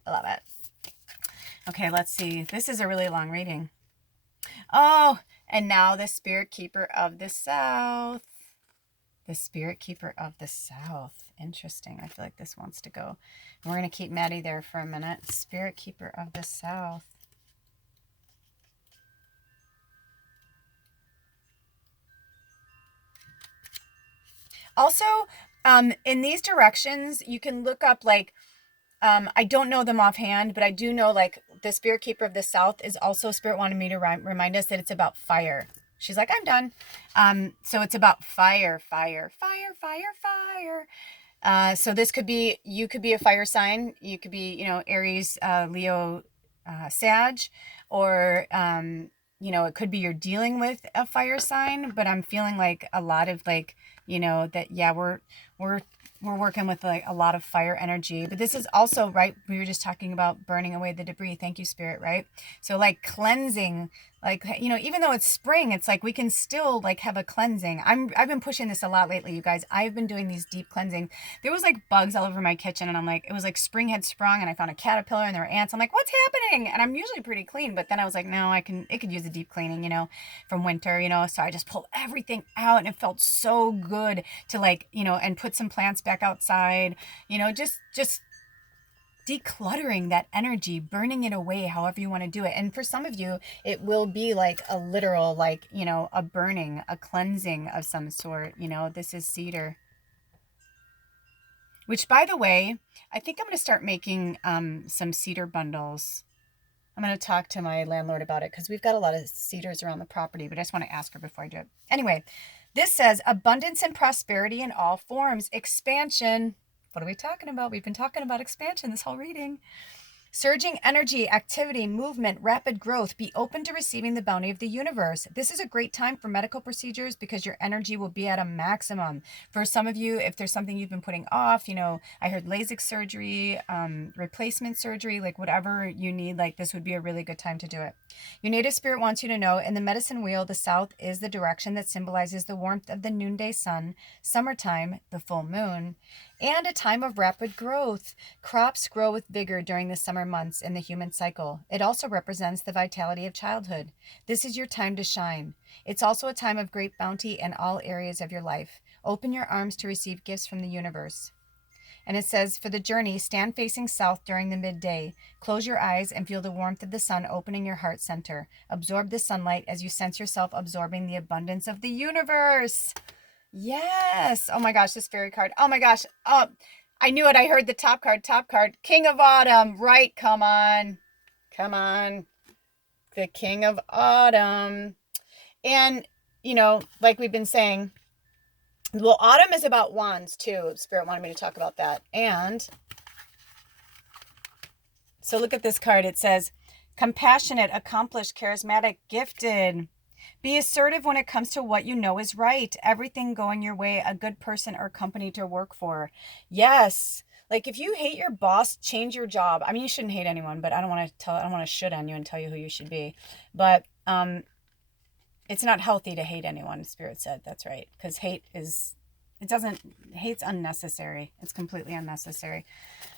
I love it. Okay, let's see. This is a really long reading. Oh, and now the spirit keeper of the south. The spirit keeper of the south. Interesting. I feel like this wants to go. We're going to keep Maddie there for a minute. Spirit keeper of the south. Also, in these directions, you can look up like, I don't know them offhand, but I do know like the spirit keeper of the south is also, spirit wanted me to remind us that it's about fire. She's like, I'm done. So it's about fire, fire, fire, fire, fire. So this could be, you could be a fire sign. You could be, Aries, Leo, Sag, or you know, it could be you're dealing with a fire sign, but I'm feeling like a lot of like, you know, that, yeah, we're working with like a lot of fire energy. But this is also, right, we were just talking about burning away the debris. Thank you, Spirit, right? So like cleansing, like, you know, even though it's spring, it's like we can still like have a cleansing. I've been pushing this a lot lately, you guys. I've been doing these deep cleansing. There was like bugs all over my kitchen, and I'm like, it was like spring had sprung, and I found a caterpillar and there were ants. I'm like, what's happening? And I'm usually pretty clean, but then I was like, no, it could use a deep cleaning, you know, from winter, you know. So I just pulled everything out, and it felt so good to like, you know, and put some plants back outside, you know, just decluttering that energy, burning it away, however you want to do it. And for some of you, it will be like a literal, like, you know, a burning, a cleansing of some sort. You know, this is cedar, which, by the way, I think I'm going to start making some cedar bundles. I'm going to talk to my landlord about it because we've got a lot of cedars around the property, but I just want to ask her before I do it. Anyway, this says abundance and prosperity in all forms, expansion. What are we talking about? We've been talking about expansion this whole reading. Surging energy, activity, movement, rapid growth. Be open to receiving the bounty of the universe. This is a great time for medical procedures because your energy will be at a maximum. For some of you, if there's something you've been putting off, you know, I heard LASIK surgery, replacement surgery, like whatever you need, like this would be a really good time to do it. Your native spirit wants you to know in the medicine wheel, the south is the direction that symbolizes the warmth of the noonday sun, summertime, the full moon, and a time of rapid growth. Crops grow with vigor during the summer months in the human cycle. It also represents the vitality of childhood. This is your time to shine. It's also a time of great bounty in all areas of your life. Open your arms to receive gifts from the universe. And it says, for the journey, stand facing south during the midday. Close your eyes and feel the warmth of the sun opening your heart center. Absorb the sunlight as you sense yourself absorbing the abundance of the universe. Yes. Oh my gosh, this fairy card. Oh my gosh. Oh, I knew it. I heard the top card. Top card. King of Autumn. Right. Come on. Come on. The King of Autumn. And, you know, like we've been saying, well, autumn is about wands too. Spirit wanted me to talk about that. And so look at this card. It says, compassionate, accomplished, charismatic, gifted. Be assertive when it comes to what you know is right. Everything going your way, a good person or company to work for. Yes. Like if you hate your boss, change your job. I mean, you shouldn't hate anyone, but I don't want to should on you and tell you who you should be. But it's not healthy to hate anyone, Spirit said. That's right. Because hate's unnecessary. It's completely unnecessary.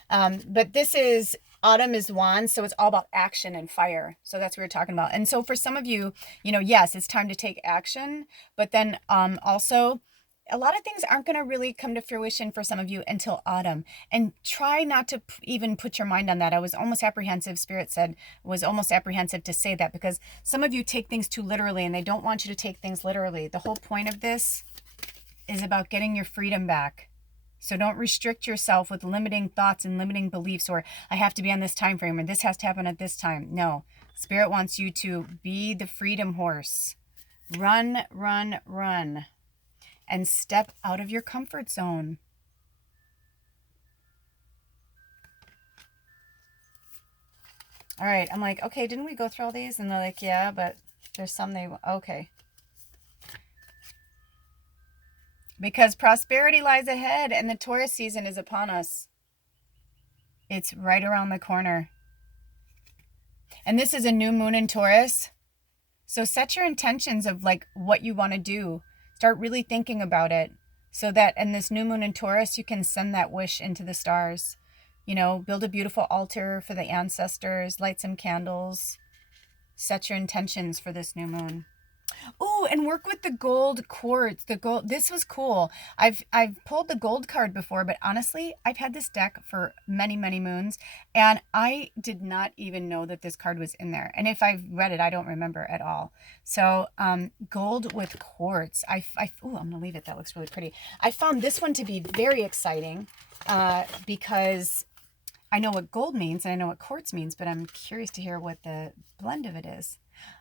But this is autumn is wands, so it's all about action and fire. So that's what we're talking about. And so for some of you, you know, yes, it's time to take action, but then also a lot of things aren't going to really come to fruition for some of you until autumn. And try not to even put your mind on that. I was almost apprehensive, Spirit said, was almost apprehensive to say that because some of you take things too literally and they don't want you to take things literally. The whole point of this is about getting your freedom back. So don't restrict yourself with limiting thoughts and limiting beliefs, or I have to be on this time frame, or this has to happen at this time. No, Spirit wants you to be the freedom horse. Run, run, run, and step out of your comfort zone. All right, I'm like, okay, didn't we go through all these? And they're like, yeah, but there's some okay. Because prosperity lies ahead and the Taurus season is upon us. It's right around the corner. And this is a new moon in Taurus. So set your intentions of like what you want to do. Start really thinking about it so that in this new moon in Taurus, you can send that wish into the stars. You know, build a beautiful altar for the ancestors, light some candles, set your intentions for this new moon. Oh, and work with the gold quartz. The gold. This was cool. I've pulled the gold card before, but honestly, I've had this deck for many, many moons, and I did not even know that this card was in there. And if I've read it, I don't remember at all. So, gold with quartz. I'm gonna leave it. That looks really pretty. I found this one to be very exciting, because I know what gold means and I know what quartz means, but I'm curious to hear what the blend of it is.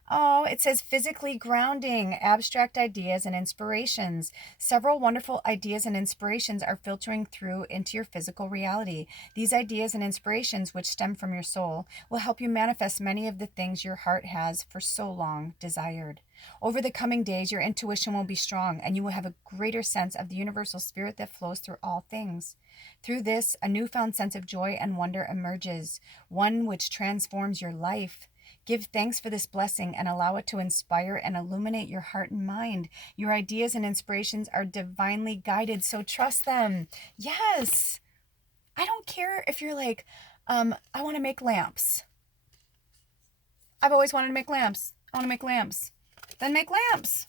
Oh, it says physically grounding, abstract ideas and inspirations. Several wonderful ideas and inspirations are filtering through into your physical reality. These ideas and inspirations, which stem from your soul, will help you manifest many of the things your heart has for so long desired. Over the coming days, your intuition will be strong and you will have a greater sense of the universal spirit that flows through all things. Through this, a newfound sense of joy and wonder emerges, one which transforms your life. Give thanks for this blessing and allow it to inspire and illuminate your heart and mind. Your ideas and inspirations are divinely guided, so trust them. Yes. I don't care if you're like, I want to make lamps. I've always wanted to make lamps. I want to make lamps. Then make lamps.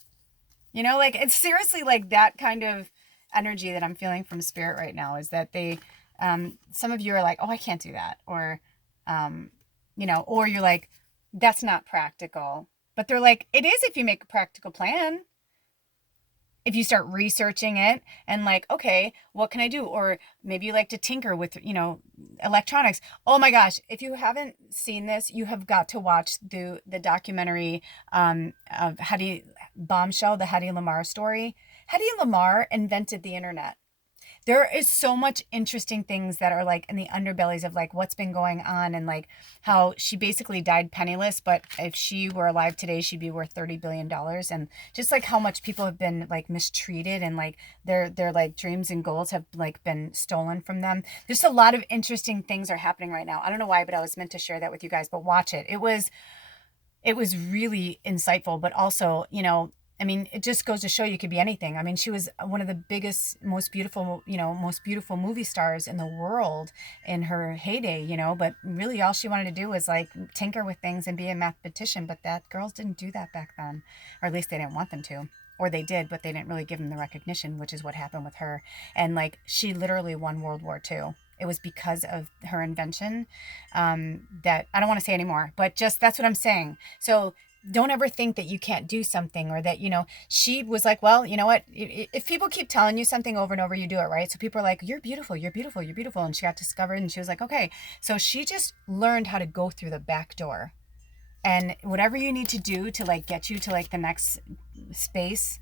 You know, like it's seriously like that kind of energy that I'm feeling from spirit right now is that some of you are like, oh, I can't do that. Or, or you're like, that's not practical. But they're like, it is if you make a practical plan. If you start researching it and like, okay, what can I do? Or maybe you like to tinker with, electronics. Oh my gosh, if you haven't seen this, you have got to watch the documentary of Bombshell, the Hedy Lamarr story. Hedy Lamarr invented the internet. There is so much interesting things that are like in the underbellies of like what's been going on and like how she basically died penniless, but if she were alive today, she'd be worth $30 billion. And just like how much people have been like mistreated and like their like dreams and goals have like been stolen from them. There's a lot of interesting things are happening right now. I don't know why, but I was meant to share that with you guys, but watch it. It was really insightful, but also, I mean, it just goes to show you could be anything. I mean, she was one of the biggest, most beautiful movie stars in the world in her heyday, but really all she wanted to do was like tinker with things and be a mathematician. But that girls didn't do that back then, or at least they didn't want them to. Or they did, but they didn't really give them the recognition, which is what happened with her. And like, she literally won World War II. It was because of her invention that I don't want to say anymore, but just that's what I'm saying. So don't ever think that you can't do something or that, she was like, well, you know what? If people keep telling you something over and over, you do it, right? So people are like, you're beautiful, you're beautiful, you're beautiful. And she got discovered and she was like, okay. So she just learned how to go through the back door. And whatever you need to do to like get you to like the next space,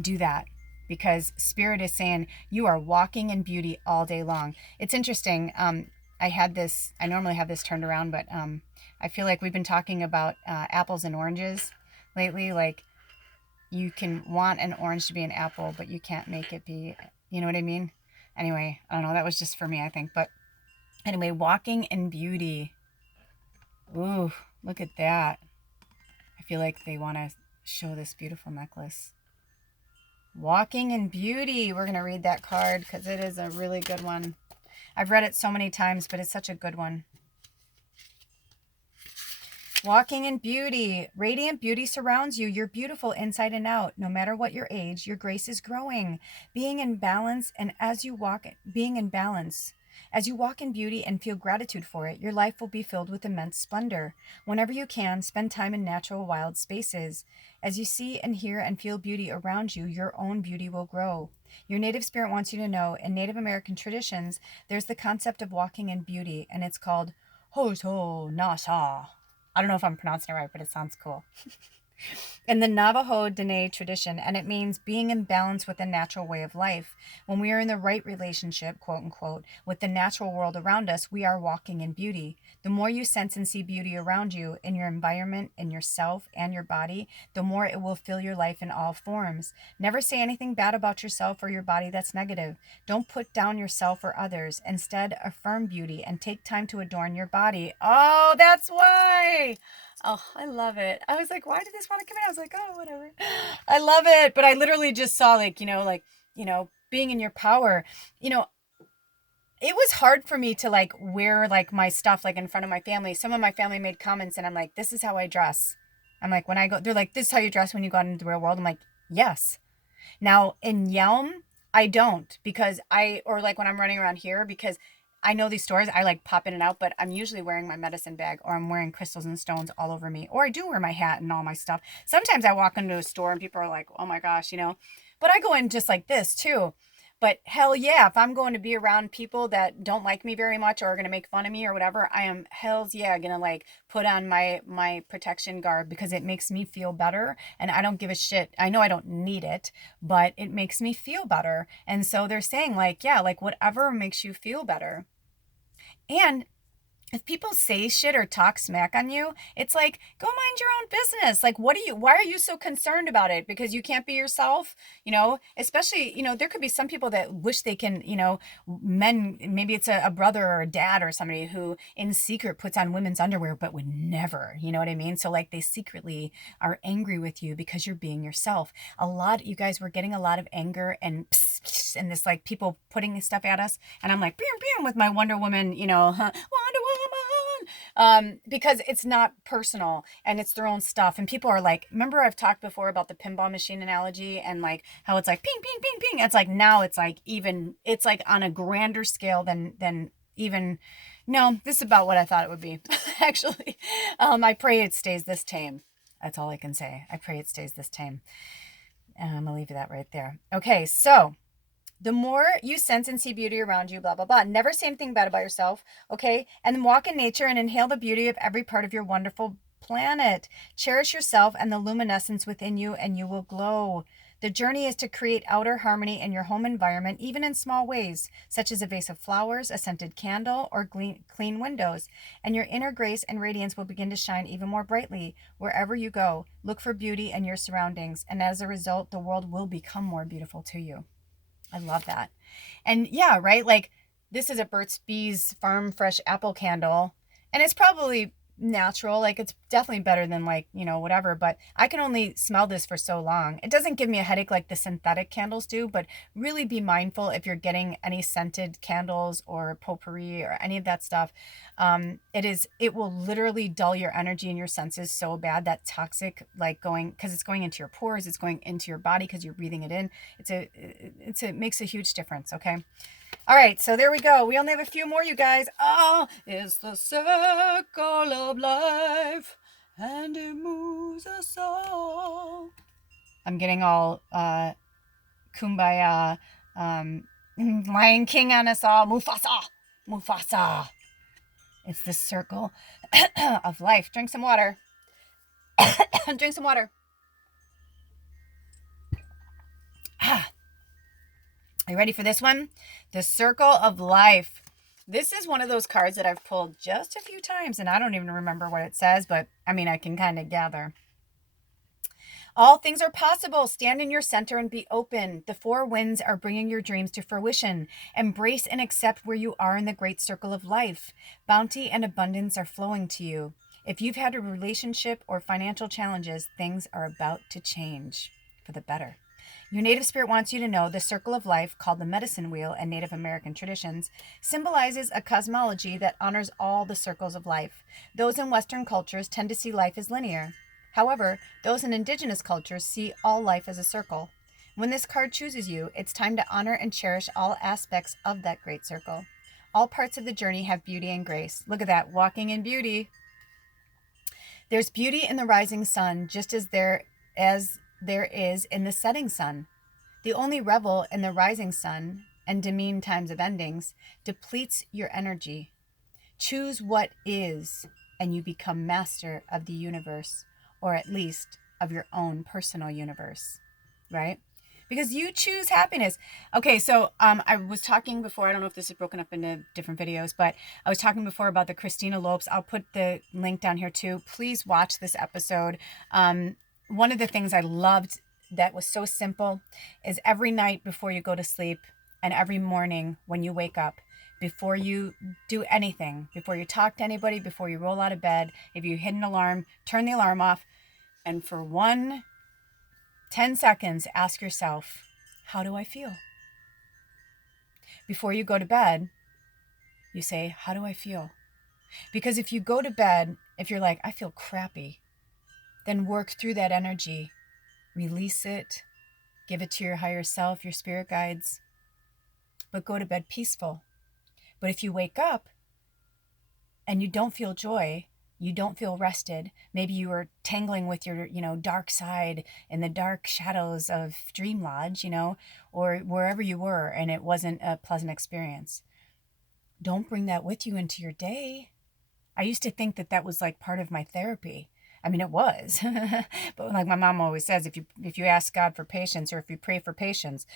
do that. Because spirit is saying you are walking in beauty all day long. It's interesting. I normally have this turned around, but I feel like we've been talking about apples and oranges lately. Like you can want an orange to be an apple, but you can't make it be, you know what I mean? Anyway, I don't know. That was just for me, I think. But anyway, walking in beauty. Ooh, look at that. I feel like they want to show this beautiful necklace. Walking in beauty. We're going to read that card because it is a really good one. I've read it so many times, but it's such a good one. Walking in beauty. Radiant beauty surrounds you. You're beautiful inside and out. No matter what your age, your grace is growing. Being in balance, and being in balance. As you walk in beauty and feel gratitude for it, your life will be filled with immense splendor. Whenever you can, spend time in natural wild spaces. As you see and hear and feel beauty around you, your own beauty will grow. Your native spirit wants you to know, in Native American traditions, there's the concept of walking in beauty, and it's called Hoto Nasa. I don't know if I'm pronouncing it right, but it sounds cool. In the Navajo Dene tradition, and it means being in balance with the natural way of life. When we are in the right relationship, quote unquote, with the natural world around us, we are walking in beauty. The more you sense and see beauty around you, in your environment, in yourself, and your body, the more it will fill your life in all forms. Never say anything bad about yourself or your body that's negative. Don't put down yourself or others. Instead, affirm beauty and take time to adorn your body. Oh, that's why. Oh, I love it. I was like, why did this want to come in? I was like, oh, whatever. I love it. But I literally just saw being in your power, it was hard for me to like wear like my stuff like in front of my family. Some of my family made comments and I'm like, this is how I dress. I'm like, when I go, they're like, this is how you dress when you go out into the real world. I'm like, yes. Now in Yelm, I don't or like when I'm running around here because I know these stores, I like pop in and out, but I'm usually wearing my medicine bag or I'm wearing crystals and stones all over me. Or I do wear my hat and all my stuff. Sometimes I walk into a store and people are like, oh my gosh, but I go in just like this too. But hell yeah, if I'm going to be around people that don't like me very much or are going to make fun of me or whatever, I am hell's yeah going to like put on my protection garb because it makes me feel better, and I don't give a shit. I know I don't need it, but it makes me feel better. And so they're saying like, yeah, like whatever makes you feel better. And if people say shit or talk smack on you, it's like, go mind your own business. Like, why are you so concerned about it? Because you can't be yourself, especially, there could be some people that wish they can, men, maybe it's a brother or a dad or somebody who in secret puts on women's underwear, but would never, you know what I mean? So like they secretly are angry with you because you're being yourself. You guys were getting a lot of anger and pss, pss, and this like people putting this stuff at us. And I'm like, bam, bam, with my Wonder Woman, Wonder Woman. Because it's not personal and it's their own stuff. And people are like, remember I've talked before about the pinball machine analogy and like how it's like ping, ping, ping, ping. It's like now it's like it's like on a grander scale than even, no, this is about what I thought it would be. Actually, I pray it stays this tame. That's all I can say. I pray it stays this tame. And I'm gonna leave that right there. Okay, so the more you sense and see beauty around you, blah, blah, blah. Never say anything bad about yourself, okay? And then walk in nature and inhale the beauty of every part of your wonderful planet. Cherish yourself and the luminescence within you, and you will glow. The journey is to create outer harmony in your home environment, even in small ways, such as a vase of flowers, a scented candle, or clean windows. And your inner grace and radiance will begin to shine even more brightly wherever you go. Look for beauty in your surroundings, and as a result, the world will become more beautiful to you. I love that. And yeah, right? Like this is a Burt's Bees Farm Fresh apple candle. And it's probably natural. Like it's definitely better than like, whatever. But I can only smell this for so long. It doesn't give me a headache like the synthetic candles do. But really be mindful if you're getting any scented candles or potpourri or any of that stuff. It will literally dull your energy and your senses so bad that toxic, like because it's going into your pores, it's going into your body because you're breathing it in. It makes a huge difference. Okay. All right, so there we go. We only have a few more, you guys. It's the circle of life, and it moves us all. I'm getting all kumbaya, Lion King on us all. Mufasa, Mufasa. It's the circle of life. Drink some water. Drink some water. Are you ready for this one? The Circle of Life. This is one of those cards that I've pulled just a few times, and I don't even remember what it says, but I mean, I can kind of gather. All things are possible. Stand in your center and be open. The four winds are bringing your dreams to fruition. Embrace and accept where you are in the great circle of life. Bounty and abundance are flowing to you. If you've had a relationship or financial challenges, things are about to change for the better. Your native spirit wants you to know the circle of life, called the medicine wheel in Native American traditions, symbolizes a cosmology that honors all the circles of life. Those in Western cultures tend to see life as linear. However, those in indigenous cultures see all life as a circle. When this card chooses you, it's time to honor and cherish all aspects of that great circle. All parts of the journey have beauty and grace. Look at that, walking in beauty. There's beauty in the rising sun, just as there is in the setting sun. The only revel in the rising sun and demean times of endings depletes your energy. Choose what is, and you become master of the universe, or at least of your own personal universe, right? Because you choose happiness. Okay, so I was talking before, I don't know if this is broken up into different videos, but I was talking before about the Christina Lopes. I'll put the link down here too. Please watch this episode. One of the things I loved that was so simple is every night before you go to sleep and every morning when you wake up, before you do anything, before you talk to anybody, before you roll out of bed, if you hit an alarm, turn the alarm off, and for 10 seconds, ask yourself, how do I feel? Before you go to bed, you say, how do I feel? Because if you go to bed, if you're like, I feel crappy, then work through that energy, release it, give it to your higher self, your spirit guides, but go to bed peaceful. But if you wake up and you don't feel joy, you don't feel rested. Maybe you were tangling with your, dark side in the dark shadows of Dream Lodge, or wherever you were, and it wasn't a pleasant experience. Don't bring that with you into your day. I used to think that that was like part of my therapy. I mean, it was, but like my mom always says, if you ask God for patience, or if you pray for patience,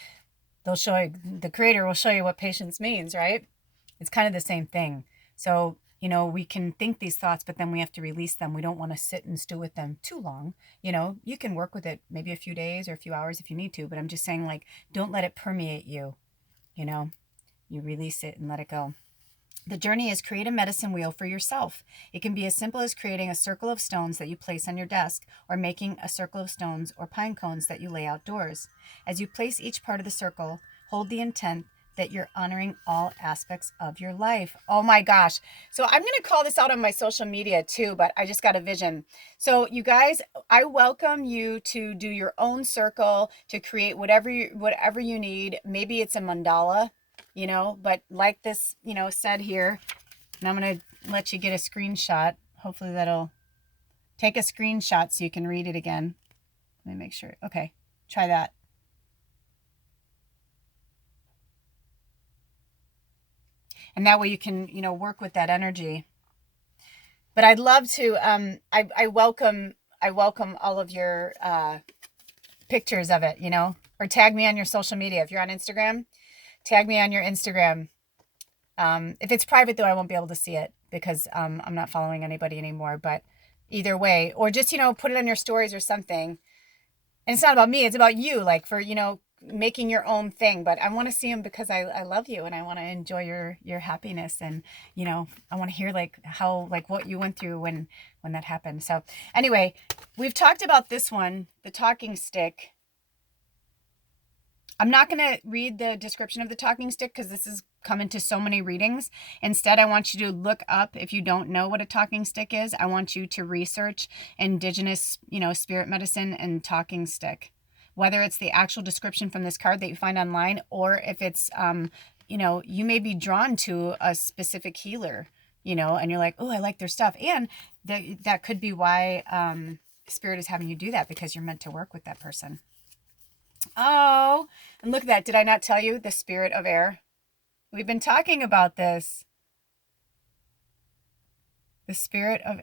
the Creator will show you what patience means, right? It's kind of the same thing. So, we can think these thoughts, but then we have to release them. We don't want to sit and stew with them too long. You can work with it maybe a few days or a few hours if you need to, but I'm just saying, like, don't let it permeate you. You release it and let it go. The journey is create a medicine wheel for yourself. It can be as simple as creating a circle of stones that you place on your desk, or making a circle of stones or pine cones that you lay outdoors. As you place each part of the circle, hold the intent that you're honoring all aspects of your life. Oh my gosh. So I'm going to call this out on my social media too, but I just got a vision. So you guys, I welcome you to do your own circle, to create whatever you need. Maybe it's a mandala, but like this, said here, and I'm going to let you get a screenshot. Hopefully that'll take a screenshot so you can read it again. Let me make sure. Okay, try that. And that way you can, work with that energy. But I'd love to, I welcome all of your pictures of it, or tag me on your social media. If you're on Instagram, tag me on your Instagram. If it's private, though, I won't be able to see it because I'm not following anybody anymore. But either way, or just, put it on your stories or something. And it's not about me. It's about you, like for, making your own thing. But I want to see them because I love you and I want to enjoy your happiness. And, I want to hear like how, like what you went through when that happened. So anyway, we've talked about this one, the talking stick. I'm not going to read the description of the talking stick because this is coming to so many readings. Instead, I want you to look up, if you don't know what a talking stick is, I want you to research indigenous, spirit medicine and talking stick. Whether it's the actual description from this card that you find online, or if it's, you may be drawn to a specific healer, and you're like, oh, I like their stuff. And that could be why Spirit is having you do that, because you're meant to work with that person. Oh, and look at that. Did I not tell you? The spirit of air. We've been talking about this. The spirit of